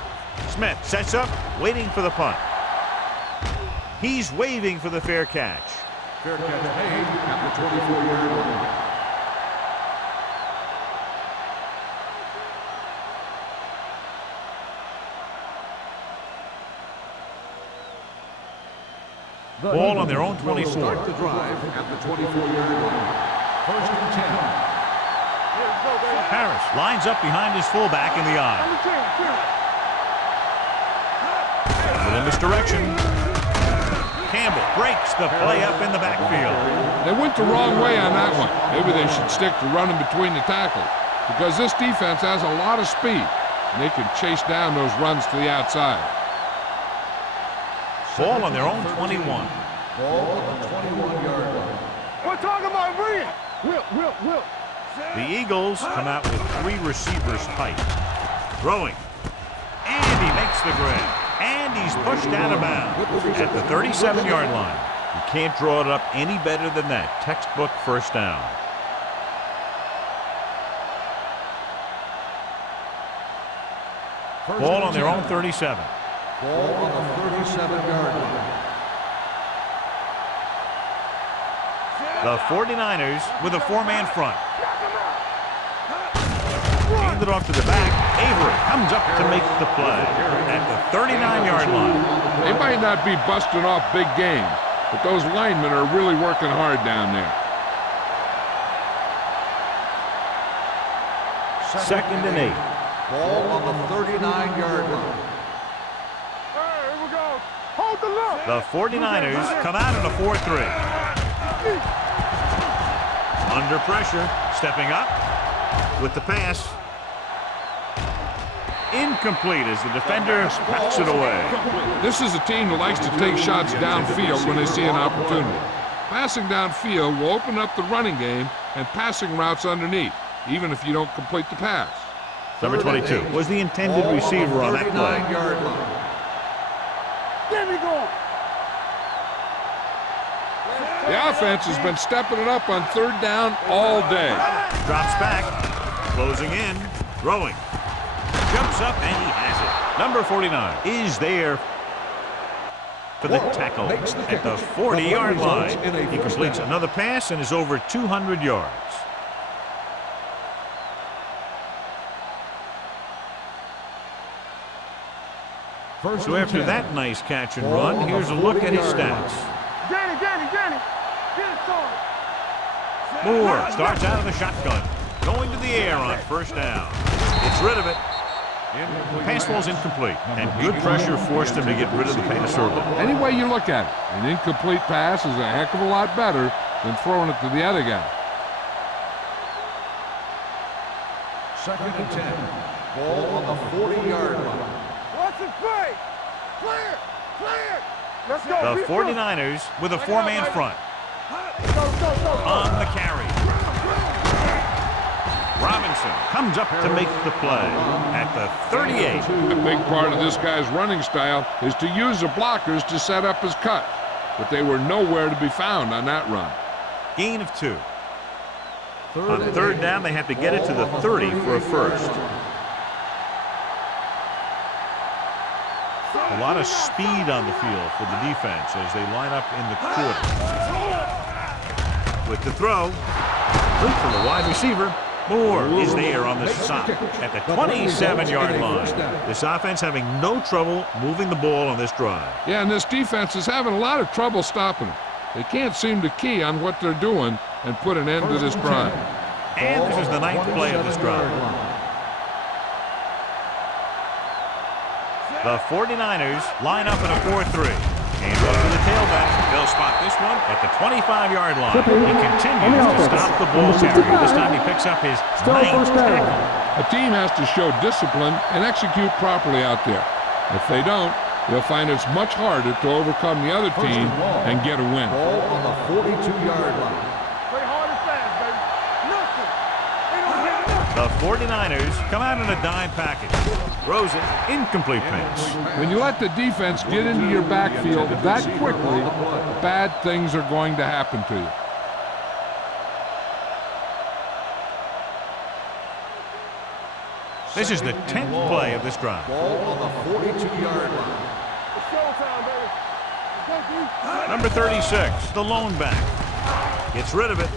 Smith sets up, waiting for the punt. He's waving for the fair catch. Fair catch made at the 24-yard line. Ball on their own 24. Start the drive at the 24-yard line. First and 10. Harris lines up behind his fullback in the eye. A little misdirection. Campbell breaks the play up in the backfield. They went the wrong way on that one. Maybe they should stick to running between the tackles, because this defense has a lot of speed, and they can chase down those runs to the outside. Ball on their own 21. Ball on the 21-yard line. We're talking about Reed. Will. The Eagles come out with 3 receivers tight. Throwing. And he makes the grab. And he's pushed out of bounds at the 37-yard line. You can't draw it up any better than that. Textbook first down. Ball on their own 37. Ball on the 37-yard line. The 49ers with a 4-man front. Handed off to the back. Avery comes up to make the play at the 39-yard line. They might not be busting off big games, but those linemen are really working hard down there. Second and 8. Ball on the 39-yard line. Here we go. Hold the look. The 49ers come out in a 4-3. Under pressure, stepping up with the pass. Incomplete as the defender backs it away. This is a team that likes to take shots downfield when they see an opportunity. Passing downfield will open up the running game and passing routes underneath, even if you don't complete the pass. Number 22 was the intended receiver on that play. 39-yard line. Get me going. The offense has been stepping it up on third down all day. Drops back, closing in, throwing. Jumps up and he has it. Number 49 is there for the tackle at the 40-yard line. He completes another pass and is over 200 yards. So after that nice catch and run, here's a look at his stats. Danny. Get it started. Moore starts out of the shotgun, going to the air on first down. Gets rid of it. Pass ball's incomplete, and good pressure forced him to get rid of the pass early. Any way you look at it, an incomplete pass is a heck of a lot better than throwing it to the other guy. Second and 10. Ball on the 40-yard line. What's the play? Clear. Let's go. The 49ers with a 4-man front. Go. On the carry. Robinson comes up to make the play at the 38. A big part of this guy's running style is to use the blockers to set up his cut, but they were nowhere to be found on that run. Gain of 2. On third down, they have to get it to the 30 for a first. A lot of speed on the field for the defense as they line up in the quarter. With the throw, look for the wide receiver. Moore is there on the stop at the 27-yard line. This offense having no trouble moving the ball on this drive. Yeah, and this defense is having a lot of trouble stopping them. They can't seem to key on what they're doing and put an end to this drive. And this is the 9th play of this drive. The 49ers line up in a 4-3. And up to the tailback. They'll spot this one at the 25-yard line. Clipping He on continues the to offense. stop the ball Number carrier. 65. This time he picks up his Still ninth first down. tackle. A team has to show discipline and execute properly out there. If they don't, they'll find it's much harder to overcome the other team and get a win. Ball on the 42-yard line. Play hard and fast, baby. Nothing. They don't get nothing. The 49ers come out in a dime package. Throws it, incomplete pass. When you let the defense get into your backfield that quickly, bad things are going to happen to you. This is the 10th play of this drive. Ball on the 42-yard line. It's showtime, baby. Thank you. Number 36, the lone back. Gets rid of it.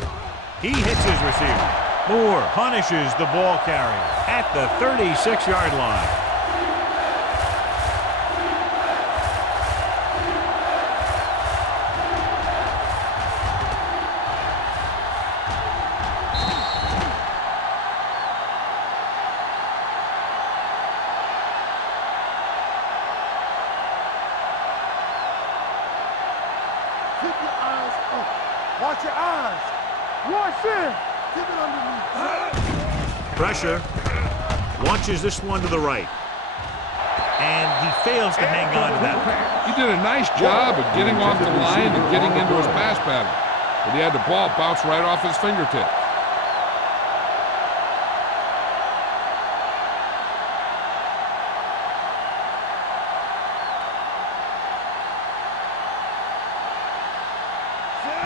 He hits his receiver. Moore punishes the ball carrier at the 36-yard line. Keep your eyes up. Watch your eyes. Watch it. Keep it underneath. Pressure. Launches this one to the right. And he fails to hang on to that pass. He did a nice job of getting off the line and getting into his pass pattern, but he had the ball bounce right off his fingertips.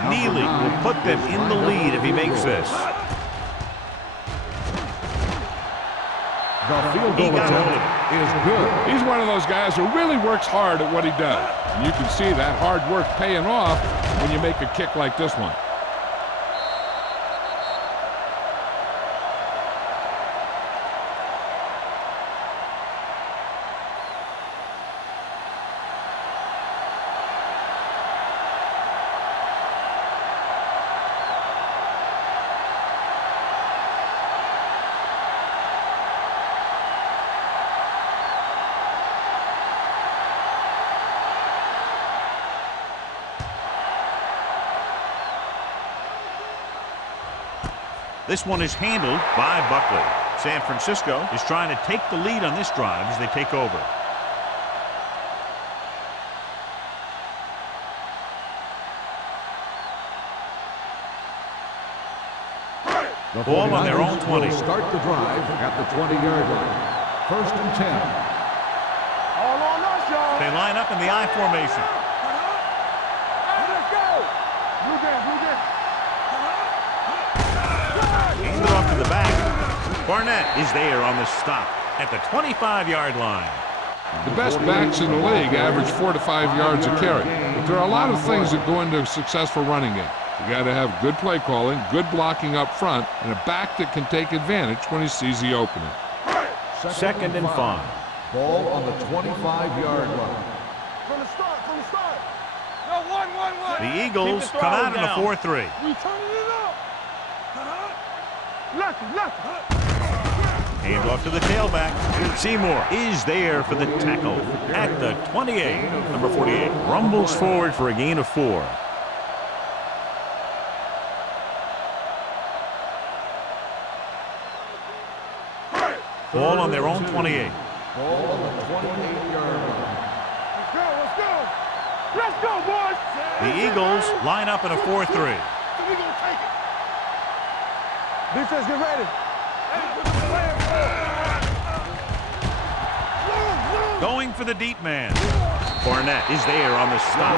Neely will put them in the lead if he makes this. The field He goal got hold of attempt is good. He's one of those guys who really works hard at what he does. And you can see that hard work paying off when you make a kick like this one. This one is handled by Buckley. San Francisco is trying to take the lead on this drive as they take over. The Ball on their 49ers own 20. will start the drive at the 20-yard line. First and 10. All on us, y'all. They line up in the I formation. Let's go. Blue game, blue game. Hands it off to the back. Barnett is there on the stop at the 25-yard line. The best backs in the league average 4 to 5 yards a carry. But there are a lot of things that go into a successful running game. You got to have good play calling, good blocking up front, and a back that can take advantage when he sees the opening. Second and 5. Ball on the 25-yard line. From the start, from the start. No, one. The Eagles come out in a 4-3. We turning it up. Left. Hand off to the tailback. Seymour is there for the tackle at the 28. Number 48 rumbles forward for a gain of 4. Ball on their own 28. Ball on the 28-yard line. Let's go, boys. The Eagles line up in a 4-3. We gonna take it. Defense, get ready. Going for the deep man. Barnett is there on the stop.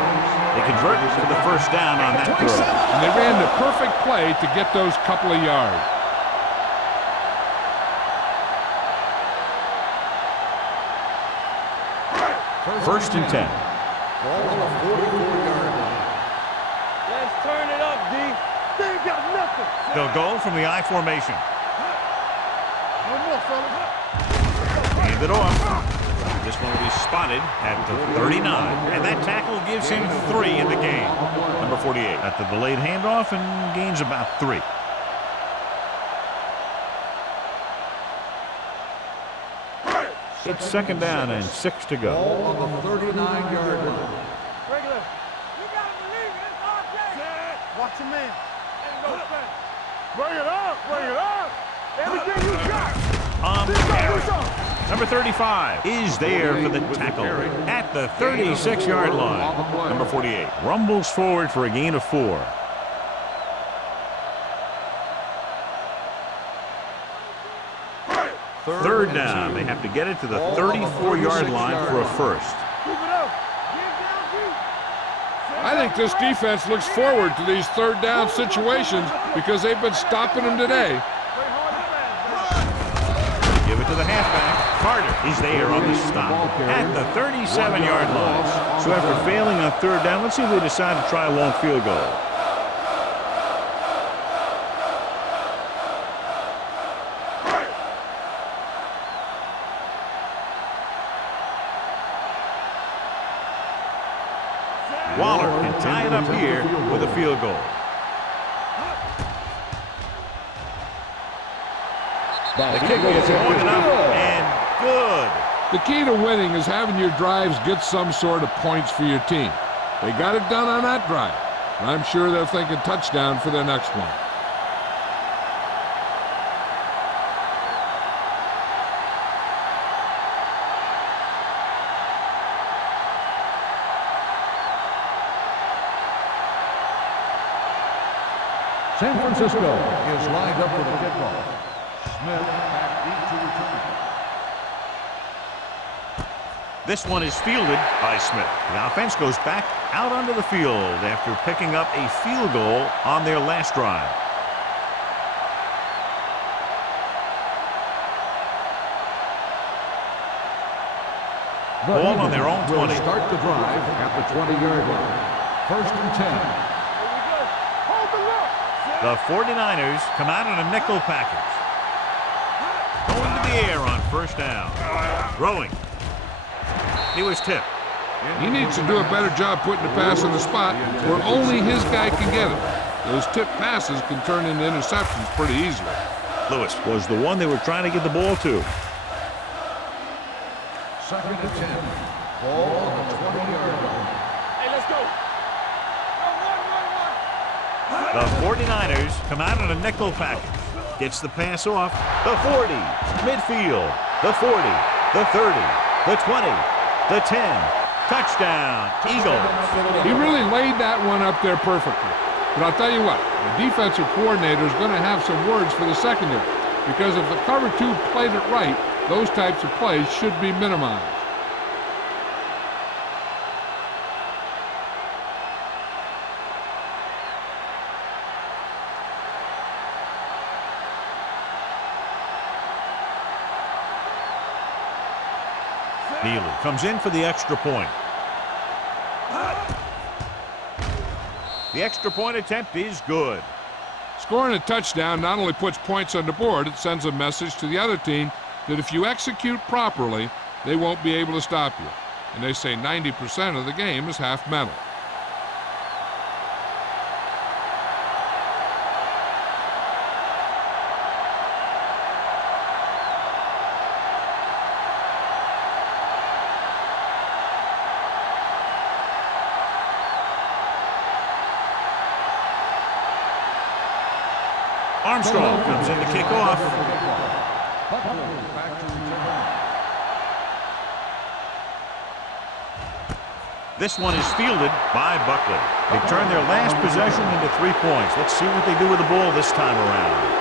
They convert for the first down on that throw. And they ran the perfect play to get those couple of yards. First and 10. Ball on the 44-yard line. Let's turn it up, D. They ain't got nothing. They'll go from the I formation. No more, fella. Hand it off. This one will be spotted at the 39. And that tackle gives him 3 in the game. Number 48 at the delayed handoff and gains about 3. It's second down and 6 to go. Ball on the 39-yard line. Regular. You gotta believe Watch your man. Bring it up. Bring it up. Everything you got. On the Do carry. something. Number 35 is there for the tackle at the 36-yard line. Number 48 rumbles forward for a gain of 4. Third down. They have to get it to the 34-yard line for a first. Keep it up. Give down deep. I think this defense looks forward to these third down situations because they've been stopping them today. Play hard and fast. Give it to the halfback. Carter is there on the stop at the 37-yard line. So after failing on third down, let's see if they decide to try a long field goal. Waller can tie it up here with a field goal. The kick is going up and good. The key to winning is having your drives get some sort of points for your team. They got it done on that drive. And I'm sure they're thinking touchdown for their next one. San Francisco is lined up for the kickoff. Smith back deep to return. This one is fielded by Smith. The offense goes back out onto the field after picking up a field goal on their last drive. Ball on their own 20. Will start the drive at the 20-yard line. First and 10. Here we go. Hold the look. The 49ers come out in a nickel package. Going to the air on first down. Throwing. He was tipped. He needs to do a better job putting the pass in the spot where only his guy can get it. Those tipped passes can turn into interceptions pretty easily. Lewis was the one they were trying to get the ball to. Second and 10. Ball on the 20-yard line. Hey, let's go. The 49ers come out in a nickel package. Gets the pass off. The 40. Midfield. The 40. The 30. The 20. The 10. Touchdown. Eagles. He really laid that one up there perfectly. But I'll tell you what, the defensive coordinator is going to have some words for the secondary. Because if the cover two played it right, those types of plays should be minimized. Neely comes in for the extra point. The extra point attempt is good. Scoring a touchdown not only puts points on the board, it sends a message to the other team that if you execute properly, they won't be able to stop you. And they say 90% of the game is half mental. Armstrong comes in to kick off. This one is fielded by Buckley. They turn their last possession into 3 points. Let's see what they do with the ball this time around.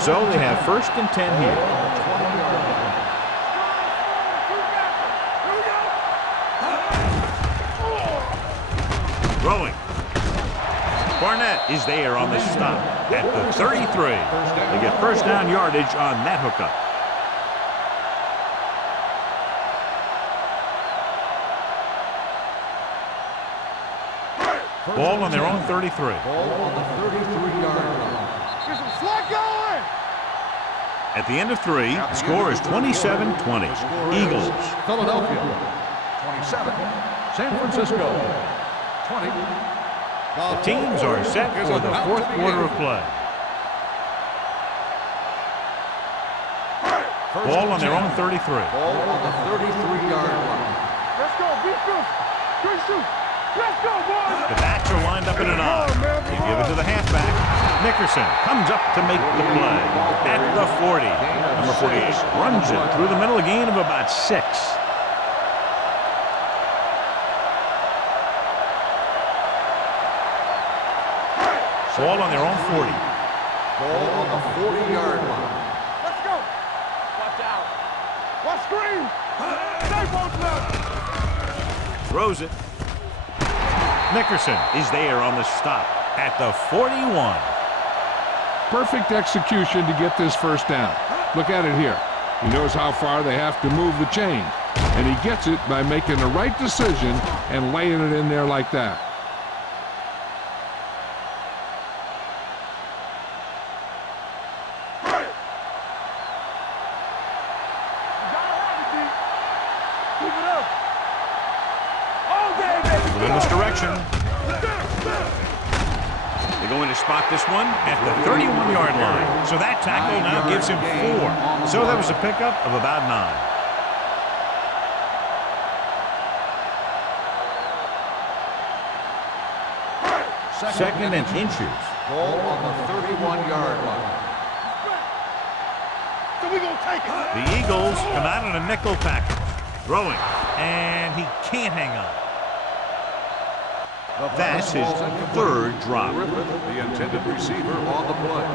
So they have first and 10 here. Throwing. Barnett is there on the stop at the 33. They get first down yardage on that hookup. Ball on their own 33. Ball on the 33-yard line. Get some slack going. At the end of 3, the score is 27-20. Eagles. Philadelphia, 27. San Francisco, 20. The teams are set for the fourth quarter of play. Ball on their own 33. Ball on the 33-yard line. Let's go, VFL. Good shoot. Let's go, boys. The backs are lined up in an I. They give it to the halfback. Nickerson comes up to make the play. At the 40. Number 48 runs it through the middle, a gain of about 6. Ball on their own 40. Ball on the 40-yard line. Let's go. Watch out. Watch screen. Stay both left. Throws it. Nickerson is there on the stop at the 41. Perfect execution to get this first down. Look at it here. He knows how far they have to move the chain, and he gets it by making the right decision and laying it in there like that. In this direction. They're going to spot this one at the 31-yard line. So that tackle now gives him 4. So that was a pickup of about 9. Second and inches. Ball on the 31-yard line. So we gonna take it. The Eagles come out in a nickel package. Throwing. And he can't hang on. That's his 3rd drop. The intended receiver on the play.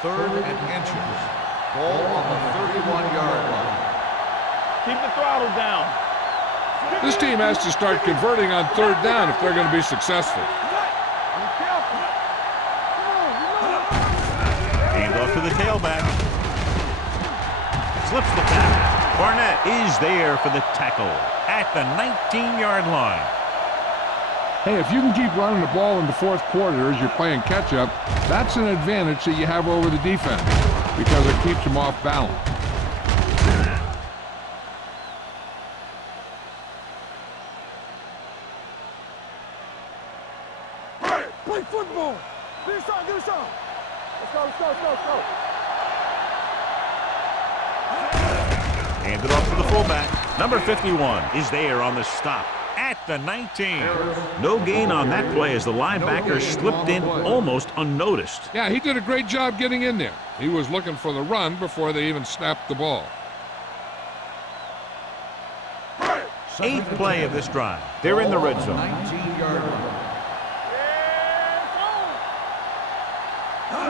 Third and inches. Ball on the 31-yard line. Keep the throttle down. This team has to start converting on 3rd down if they're going to be successful. Hand off to the tailback. Slips the tackle. Barnett is there for the tackle at the 19-yard line. Hey, if you can keep running the ball in the 4th quarter as you're playing catch-up, that's an advantage that you have over the defense because it keeps them off balance. Play football. Do something, do something. Let's go, let's go, let's go, let's go. Handed off to the fullback. Number 51 is there on the stop at the 19. No gain on that play as the linebacker slipped in almost unnoticed. Yeah, he did a great job getting in there. He was looking for the run before they even snapped the ball. 8th play of this drive. They're in the red zone. 19-yard line.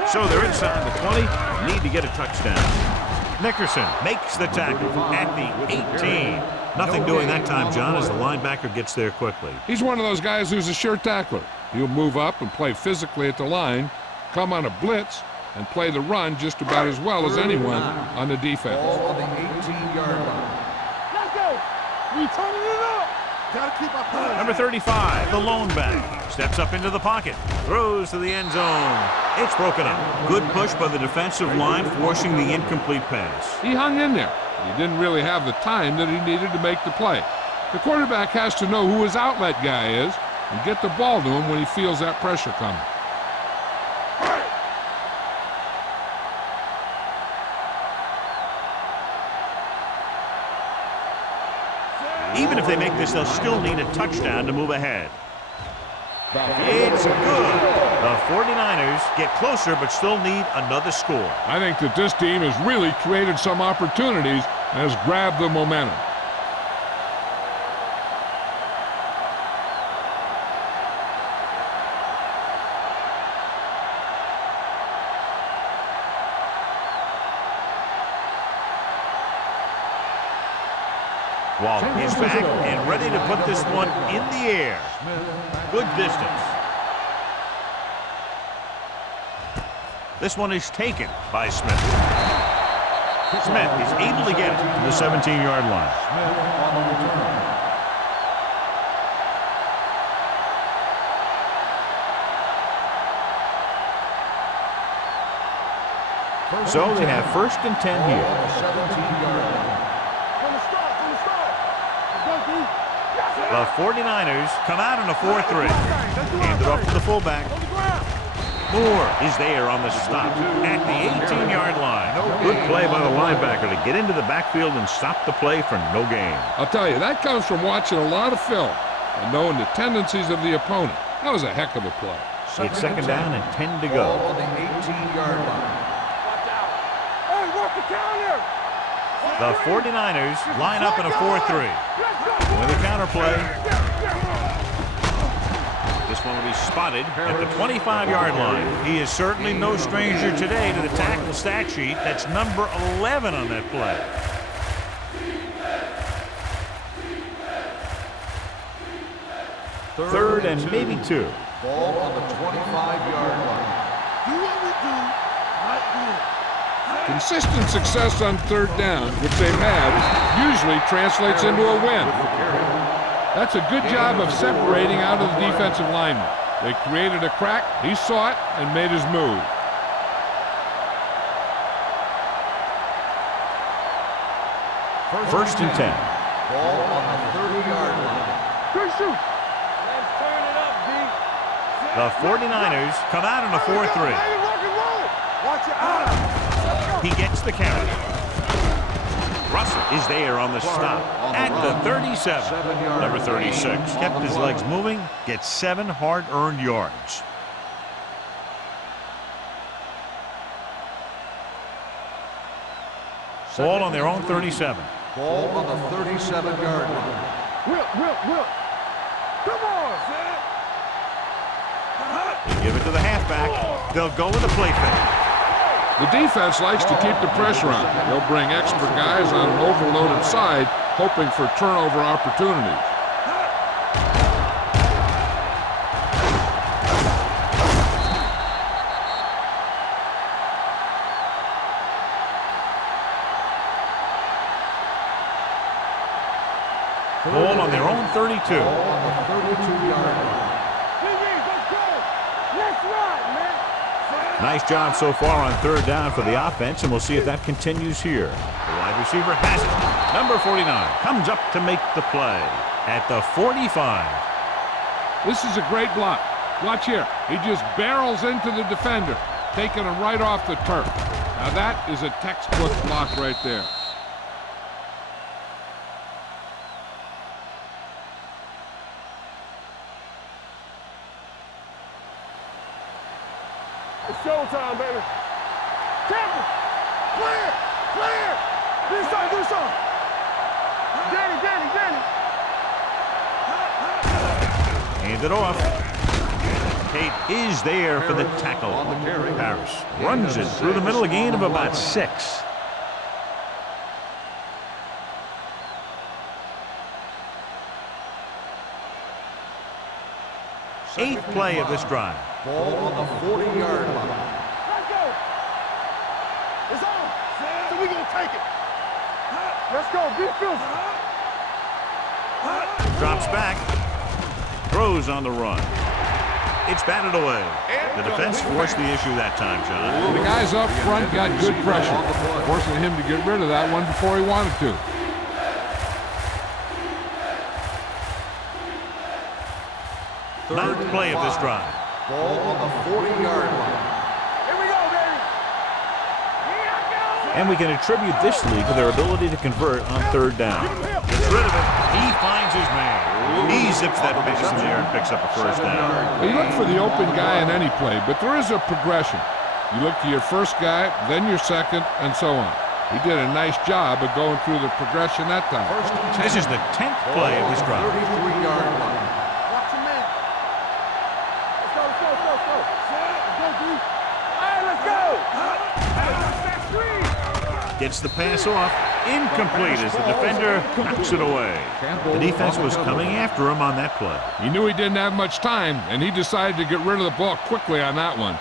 So they're inside the 20. Need to get a touchdown. Nickerson makes the tackle at the 18. Nothing doing that time, John, as the linebacker gets there quickly. He's one of those guys who's a sure tackler. He'll move up and play physically at the line, come on a blitz, and play the run just about as well as anyone on the defense. Ball on the 18-yard line. Let's go. We turning it up. Gotta keep our play. Number 35, the lone back, steps up into the pocket, throws to the end zone. It's broken up. Good push by the defensive line, forcing the incomplete pass. He hung in there. He didn't really have the time that he needed to make the play. The quarterback has to know who his outlet guy is and get the ball to him when he feels that pressure coming. Even if they make this, they'll still need a touchdown to move ahead. It's good. The 49ers get closer, but still need another score. I think that this team has really created some opportunities and has grabbed the momentum. Waller is back and ready to put this one in the air. Good distance. This one is taken by Smith. Smith is able to get it to the 17-yard line. So they have 1st and 10 here. 17-yard line. From the start, from the start. Let's go, D. Yes, sir. The 49ers come out in a 4-3. Hand it off to the fullback. Moore is there on the stop at the 18-yard line. Good play by the linebacker to get into the backfield and stop the play for no gain. I'll tell you, that comes from watching a lot of film and knowing the tendencies of the opponent. That was a heck of a play. It's second down and 10 to go. Ball on the 18-yard line. Hey, work the counter. The 49ers line up in a 4-3. With a counter play. This one will be spotted at the 25-yard line. He is certainly no stranger today to the tackle stat sheet. That's number 11 on that play. Third and maybe 2. Ball on the 25-yard line. Do what we do right here. Consistent success on third down, which they've had, usually translates into a win. That's a good job of separating out of the defensive lineman. They created a crack, he saw it, and made his move. First and 10. Ball on the 30-yard line. Good shoot. Let's turn it up, D. The 49ers come out in a 4-3. Rock and roll. Watch your eyes. He gets the count. Russell is there on the stop at the 37. Number 36 kept his legs moving, gets 7 hard-earned yards. Ball on their own 37. Ball on the 37-yard line. Whip. Come on, Sam. They give it to the halfback. They'll go with a play fake. The defense likes to keep the pressure on. They'll bring extra guys on an overloaded side, hoping for turnover opportunities. Ball on their own 32. Ball on the 32-yard line. Let's go. Let's ride, man. Nice job so far on third down for the offense, and we'll see if that continues here. The wide receiver has it. Number 49 comes up to make the play at the 45. This is a great block. Watch here. He just barrels into the defender, taking him right off the turf. Now that is a textbook block right there. It's showtime, baby. Campbell. Clear. Do something. Danny. Hand it off. Tate is there for the tackle. Harris runs it through the middle, a gain of about 6. Eighth play of this drive. Ball on the 40-yard line. Let's go. It's on. So we're going to take it. Let's go. Be filthy. Drops back. Throws on the run. It's batted away. The defense forced the issue that time, John. The guys up front got good pressure, forcing him to get rid of that one before he wanted to. Ninth play of this drive. Ball on the 40-yard line. Here we go, baby. And we can attribute this league to their ability to convert on third down. Gets rid of it. He finds his man. He zips that base in the air and picks up a first down. You look for the open guy in any play, but there is a progression. You look to your first guy, then your second, and so on. He did a nice job of going through the progression that time. This is the 10th play of this drive. 33-yard line. Watch your man. Let's go. Let's go, D. All right, let's go. Gets the pass off. Incomplete as the defender knocks it away. The defense was coming after him on that play. He knew he didn't have much time, and he decided to get rid of the ball quickly on that one.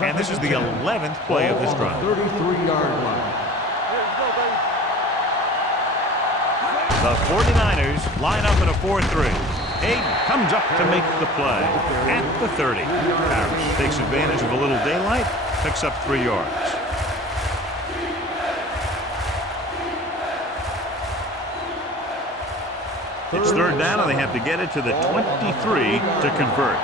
And this is the 11th play of this drive. 33-yard line. The 49ers line up in a 4-3. Hayden comes up to make the play at the 30. Harris takes advantage of a little daylight, picks up 3 yards. It's third down, and they have to get it to the 23 to convert.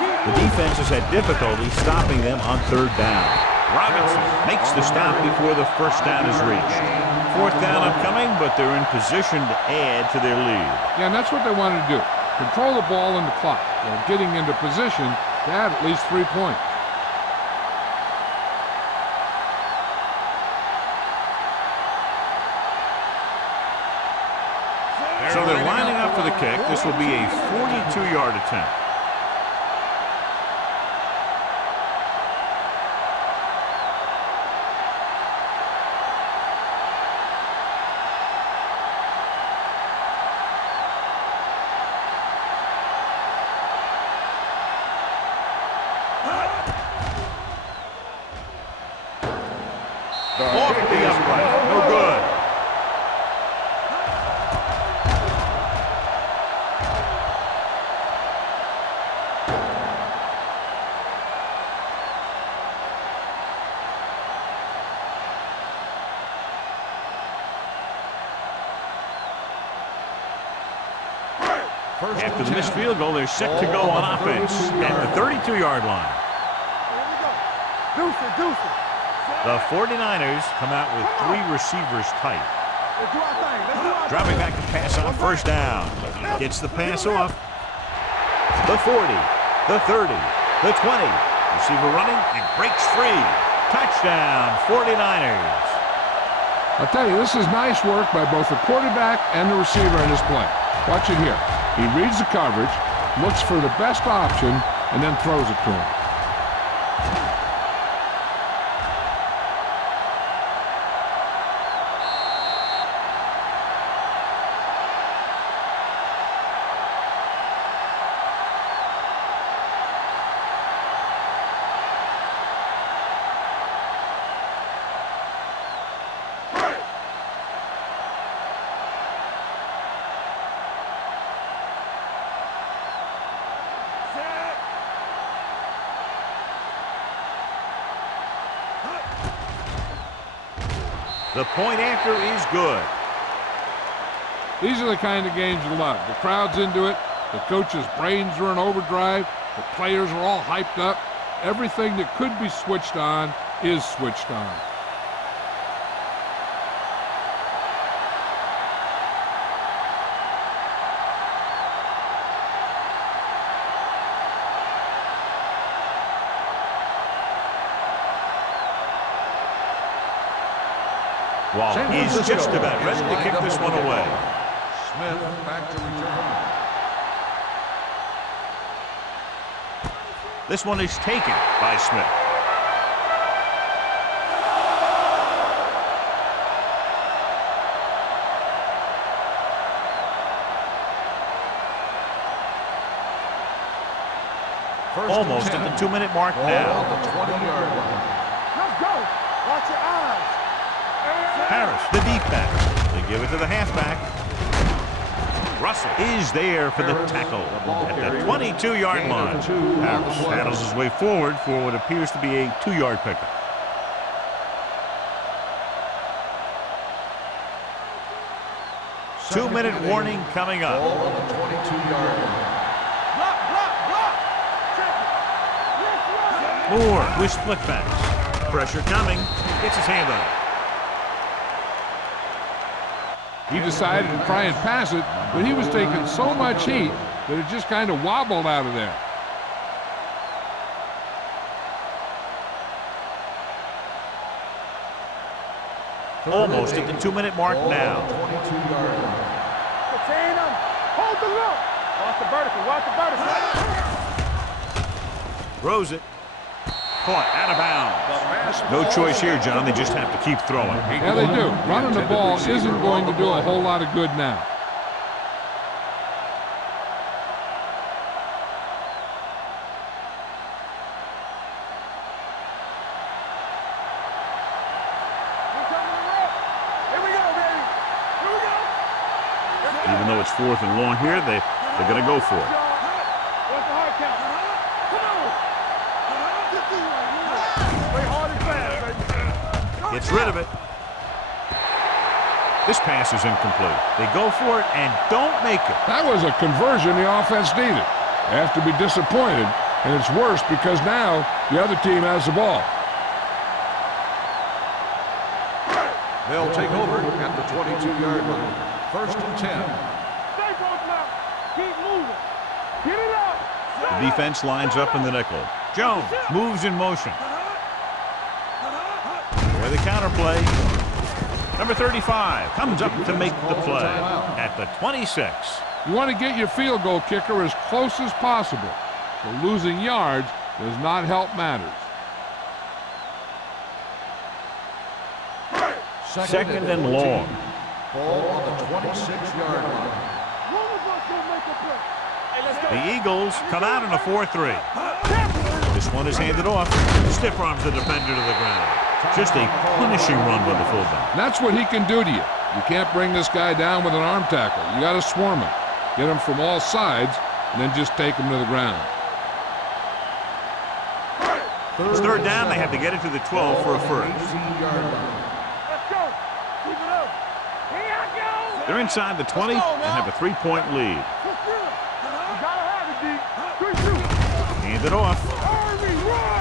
The defense has had difficulty stopping them on third down. Robinson makes the stop before the first down is reached. Fourth down upcoming, but they're in position to add to their lead. Yeah, and that's what they wanted to do. Control the ball and the clock while getting into position to add at least 3 points. So they're lining up for the kick. This will be a 42-yard attempt. Off the upright. No good. After the missed field goal, they're set to go on offense at the 32-yard line. The 49ers come out with 3 receivers tight. Dropping back to pass on first down. Gets the pass off. The 40, the 30, the 20. Receiver running and breaks free. Touchdown, 49ers. I'll tell you, this is nice work by both the quarterback and the receiver in this play. Watch it here. He reads the coverage, looks for the best option, and then throws it to him. The point after is good. These are the kind of games you love. The crowd's into it. The coach's brains are in overdrive. The players are all hyped up. Everything that could be switched on is switched on. Waller is just about ready to kick this one away. Smith back to return. This one is taken by Smith. Almost at the 2-minute mark now. On the 20-yard line. Let's go. Watch your eyes. Harris, the deep back. They give it to the halfback. Russell is there for the tackle at the 22-yard line. Harris paddles his way forward for what appears to be a 2-yard pickup. Two-minute warning coming up. Ball on the 22-yard line. Moore with split backs. Pressure coming. Gets his hand on it. He decided to try and pass it, but he was taking so much heat that it just kind of wobbled out of there. Almost at the 2-minute mark now. 22-yard line. Contain him. Hold the look. Watch the vertical. Watch the vertical. Throws it. Caught out of bounds. No choice here, John. They just have to keep throwing. Yeah, they do. Running the ball isn't going to do a whole lot of good now. Even though it's 4th and long here, they're going to go for it. Gets rid of it. This pass is incomplete. They go for it and don't make it. That was a conversion the offense needed. They have to be disappointed, and it's worse because now the other team has the ball. They'll take over at the 22-yard line. First and 10. Stay close now. Keep moving. Get it up. The defense lines up in the nickel. Jones moves in motion. With the counterplay. Number 35 comes up to make the play at the 26. You want to get your field goal kicker as close as possible, so losing yards does not help matters. Second and long. Ball on the 26-yard line. One of us will make a play. Hey, let's go. The Eagles come out in a 4-3. This one is handed off. Stiff arms the defender to the ground. Just a punishing run by the fullback. And that's what he can do to you. You can't bring this guy down with an arm tackle. You got to swarm him. Get him from all sides, and then just take him to the ground. It's third down. They have to get it to the 12 for a first. 18-yard line. Let's go. Keep it up. Here I go. They're inside the 20 and have a 3-point lead. You gotta have it, D. 3-2. Hand it off. Army, run.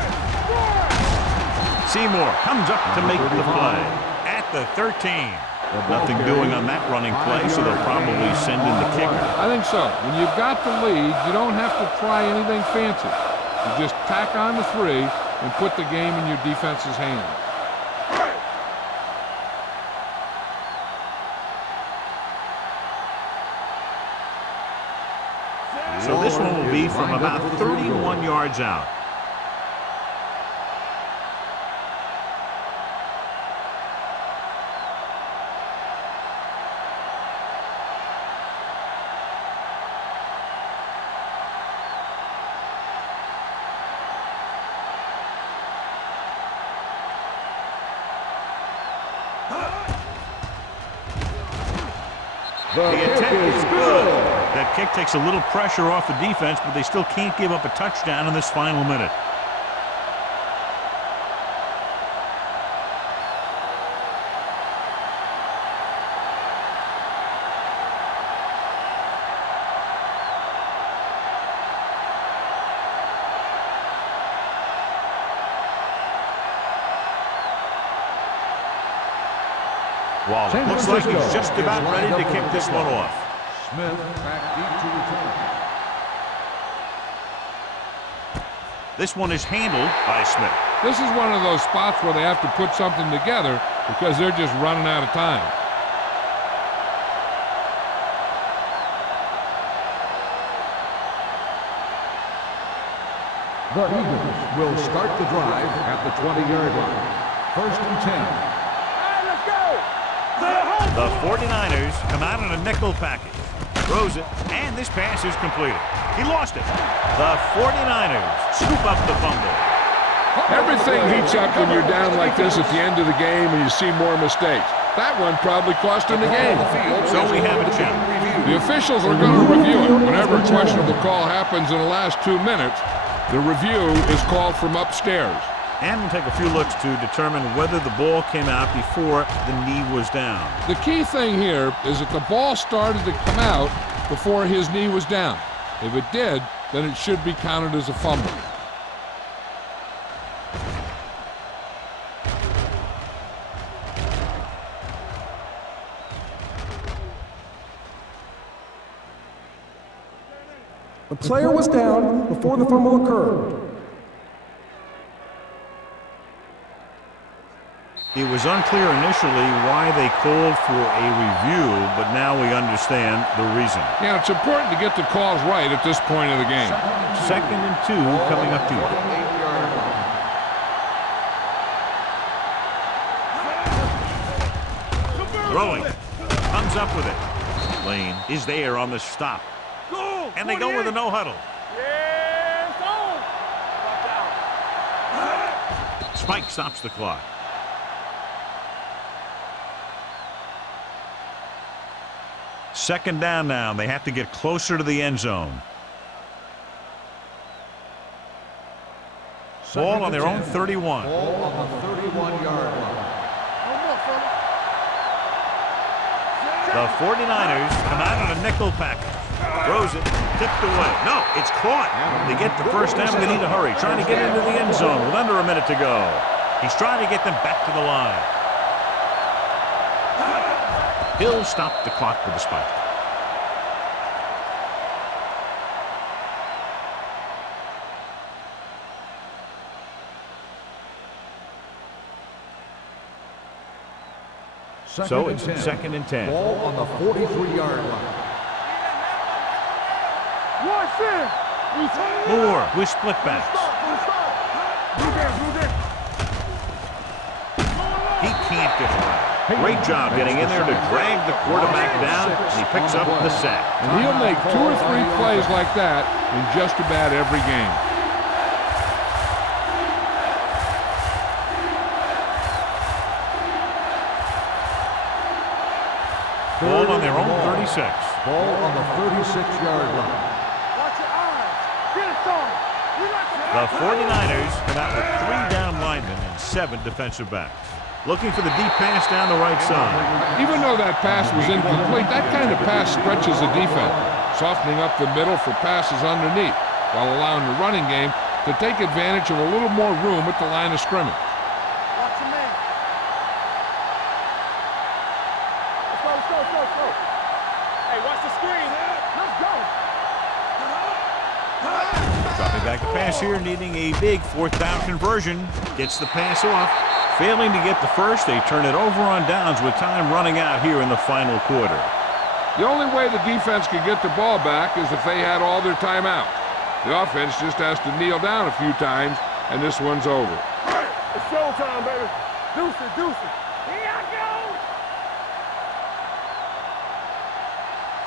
Seymour comes up to make the play at the 13. Nothing doing on that running play, so they'll probably send in the kicker. I think so. When you've got the lead, you don't have to try anything fancy. You just tack on the 3 and put the game in your defense's hands. So this one will be from about 31 yards out. The attempt is good. That kick takes a little pressure off the defense, but they still can't give up a touchdown in this final minute. Waller looks like he's just about ready to kick this one off. Smith back deep to return. This one is handled by Smith. This is one of those spots where they have to put something together because they're just running out of time. The Eagles will start the drive at the 20-yard line. First and 10. All right, let's go. The 49ers come out in a nickel package. Throws it, and this pass is completed. He lost it. The 49ers scoop up the fumble. Everything heats up when you're down like this at the end of the game and you see more mistakes. That one probably cost him the game. So we have a check. The officials are going to review it. Whenever a questionable call happens in the last 2 minutes, the review is called from upstairs. And we'll take a few looks to determine whether the ball came out before the knee was down. The key thing here is that the ball started to come out before his knee was down. If it did, then it should be counted as a fumble. The player was down before the fumble occurred. It was unclear initially why they called for a review, but now we understand the reason. Yeah, it's important to get the calls right at this point of the game. Second and 2 coming up to you. 8-yard line. Throwing. Comes up with it. Lane is there on the stop. Go. And they go with a no huddle. Yeah, it's on. Watch out. Spike stops the clock. Second down now. They have to get closer to the end zone. Ball on their own 31. Ball on the 31-yard line. No more, fella. The 49ers come out on a nickel package. Throws it, tipped away. No, it's caught. They get the first down, they need to hurry. Trying to get into the end zone with under a minute to go. He's trying to get them back to the line. He'll stop the clock with the spike. So it's 2nd and 10. Ball on the 43-yard line. Moore with split backs. He can't get away. Great job getting in there to drag the quarterback down, and he picks up the sack. And he'll make 2 or 3 plays like that in just about every game. Ball on their own 36. Ball on the 36-yard line. Watch your eyes. Get it started. The 49ers come out with 3 down linemen and 7 defensive backs. Looking for the deep pass down the right side. Even though that pass was incomplete, that kind of pass stretches the defense, softening up the middle for passes underneath, while allowing the running game to take advantage of a little more room at the line of scrimmage. Watch your man. Let's go. Hey, watch the screen. Let's go. Dropping back to pass here, needing a big 4th down conversion. Gets the pass off. Failing to get the first, they turn it over on downs with time running out here in the final quarter. The only way the defense could get the ball back is if they had all their timeouts. The offense just has to kneel down a few times, and this one's over. It's showtime, baby. Deuce it. Here I go.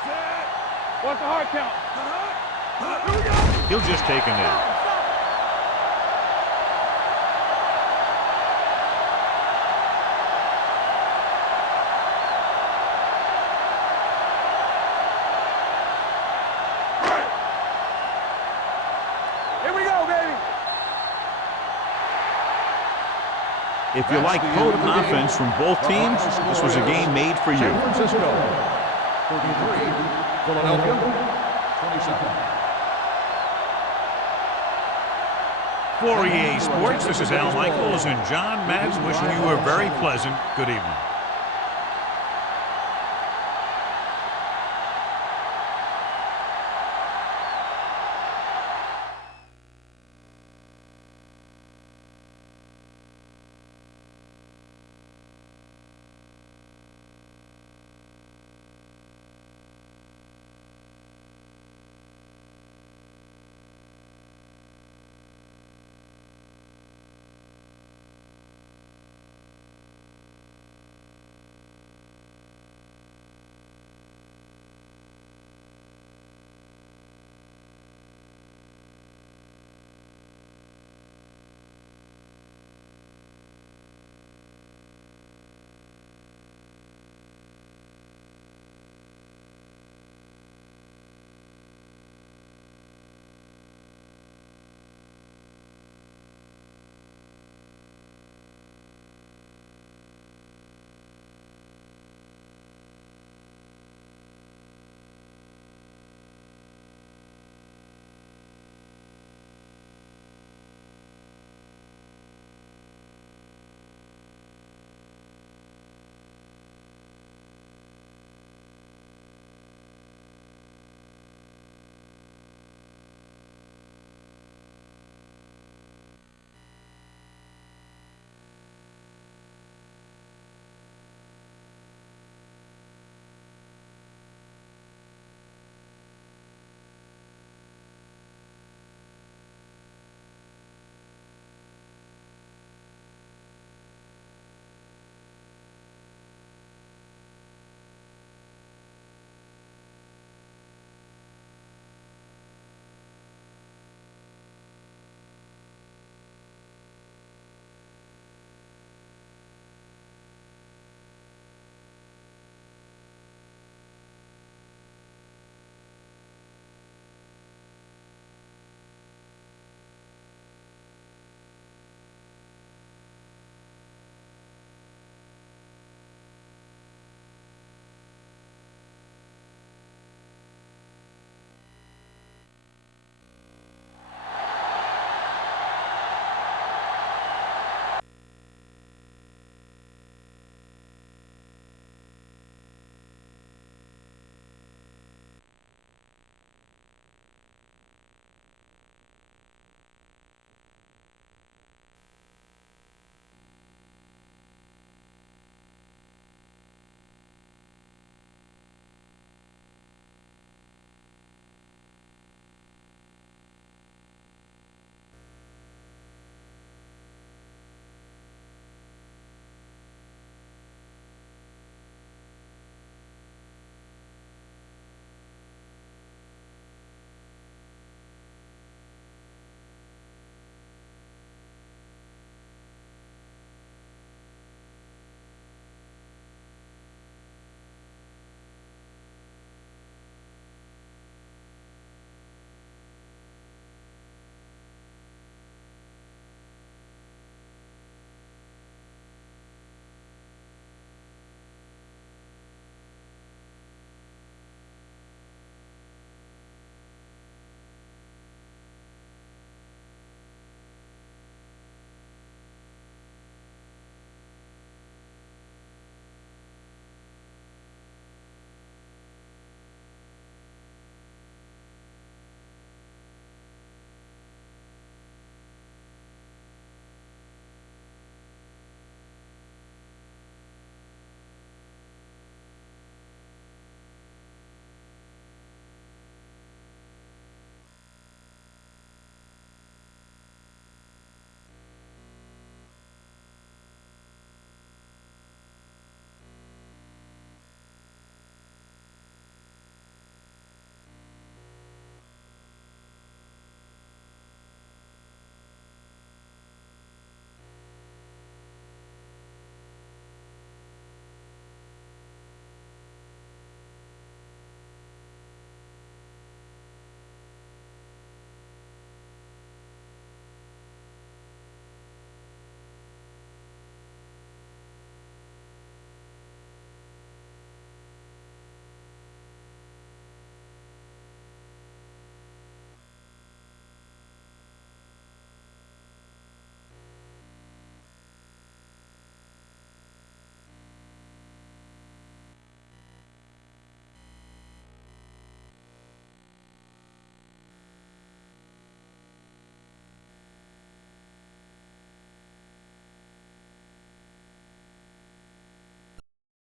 Set. What's the hard count? Here we go. He'll just take a knee. If you like potent offense from both teams, this was a game made for you. San Francisco, 33. Philadelphia, 27. For EA Sports, this is Al Michaels and John Madden wishing you a very pleasant good evening.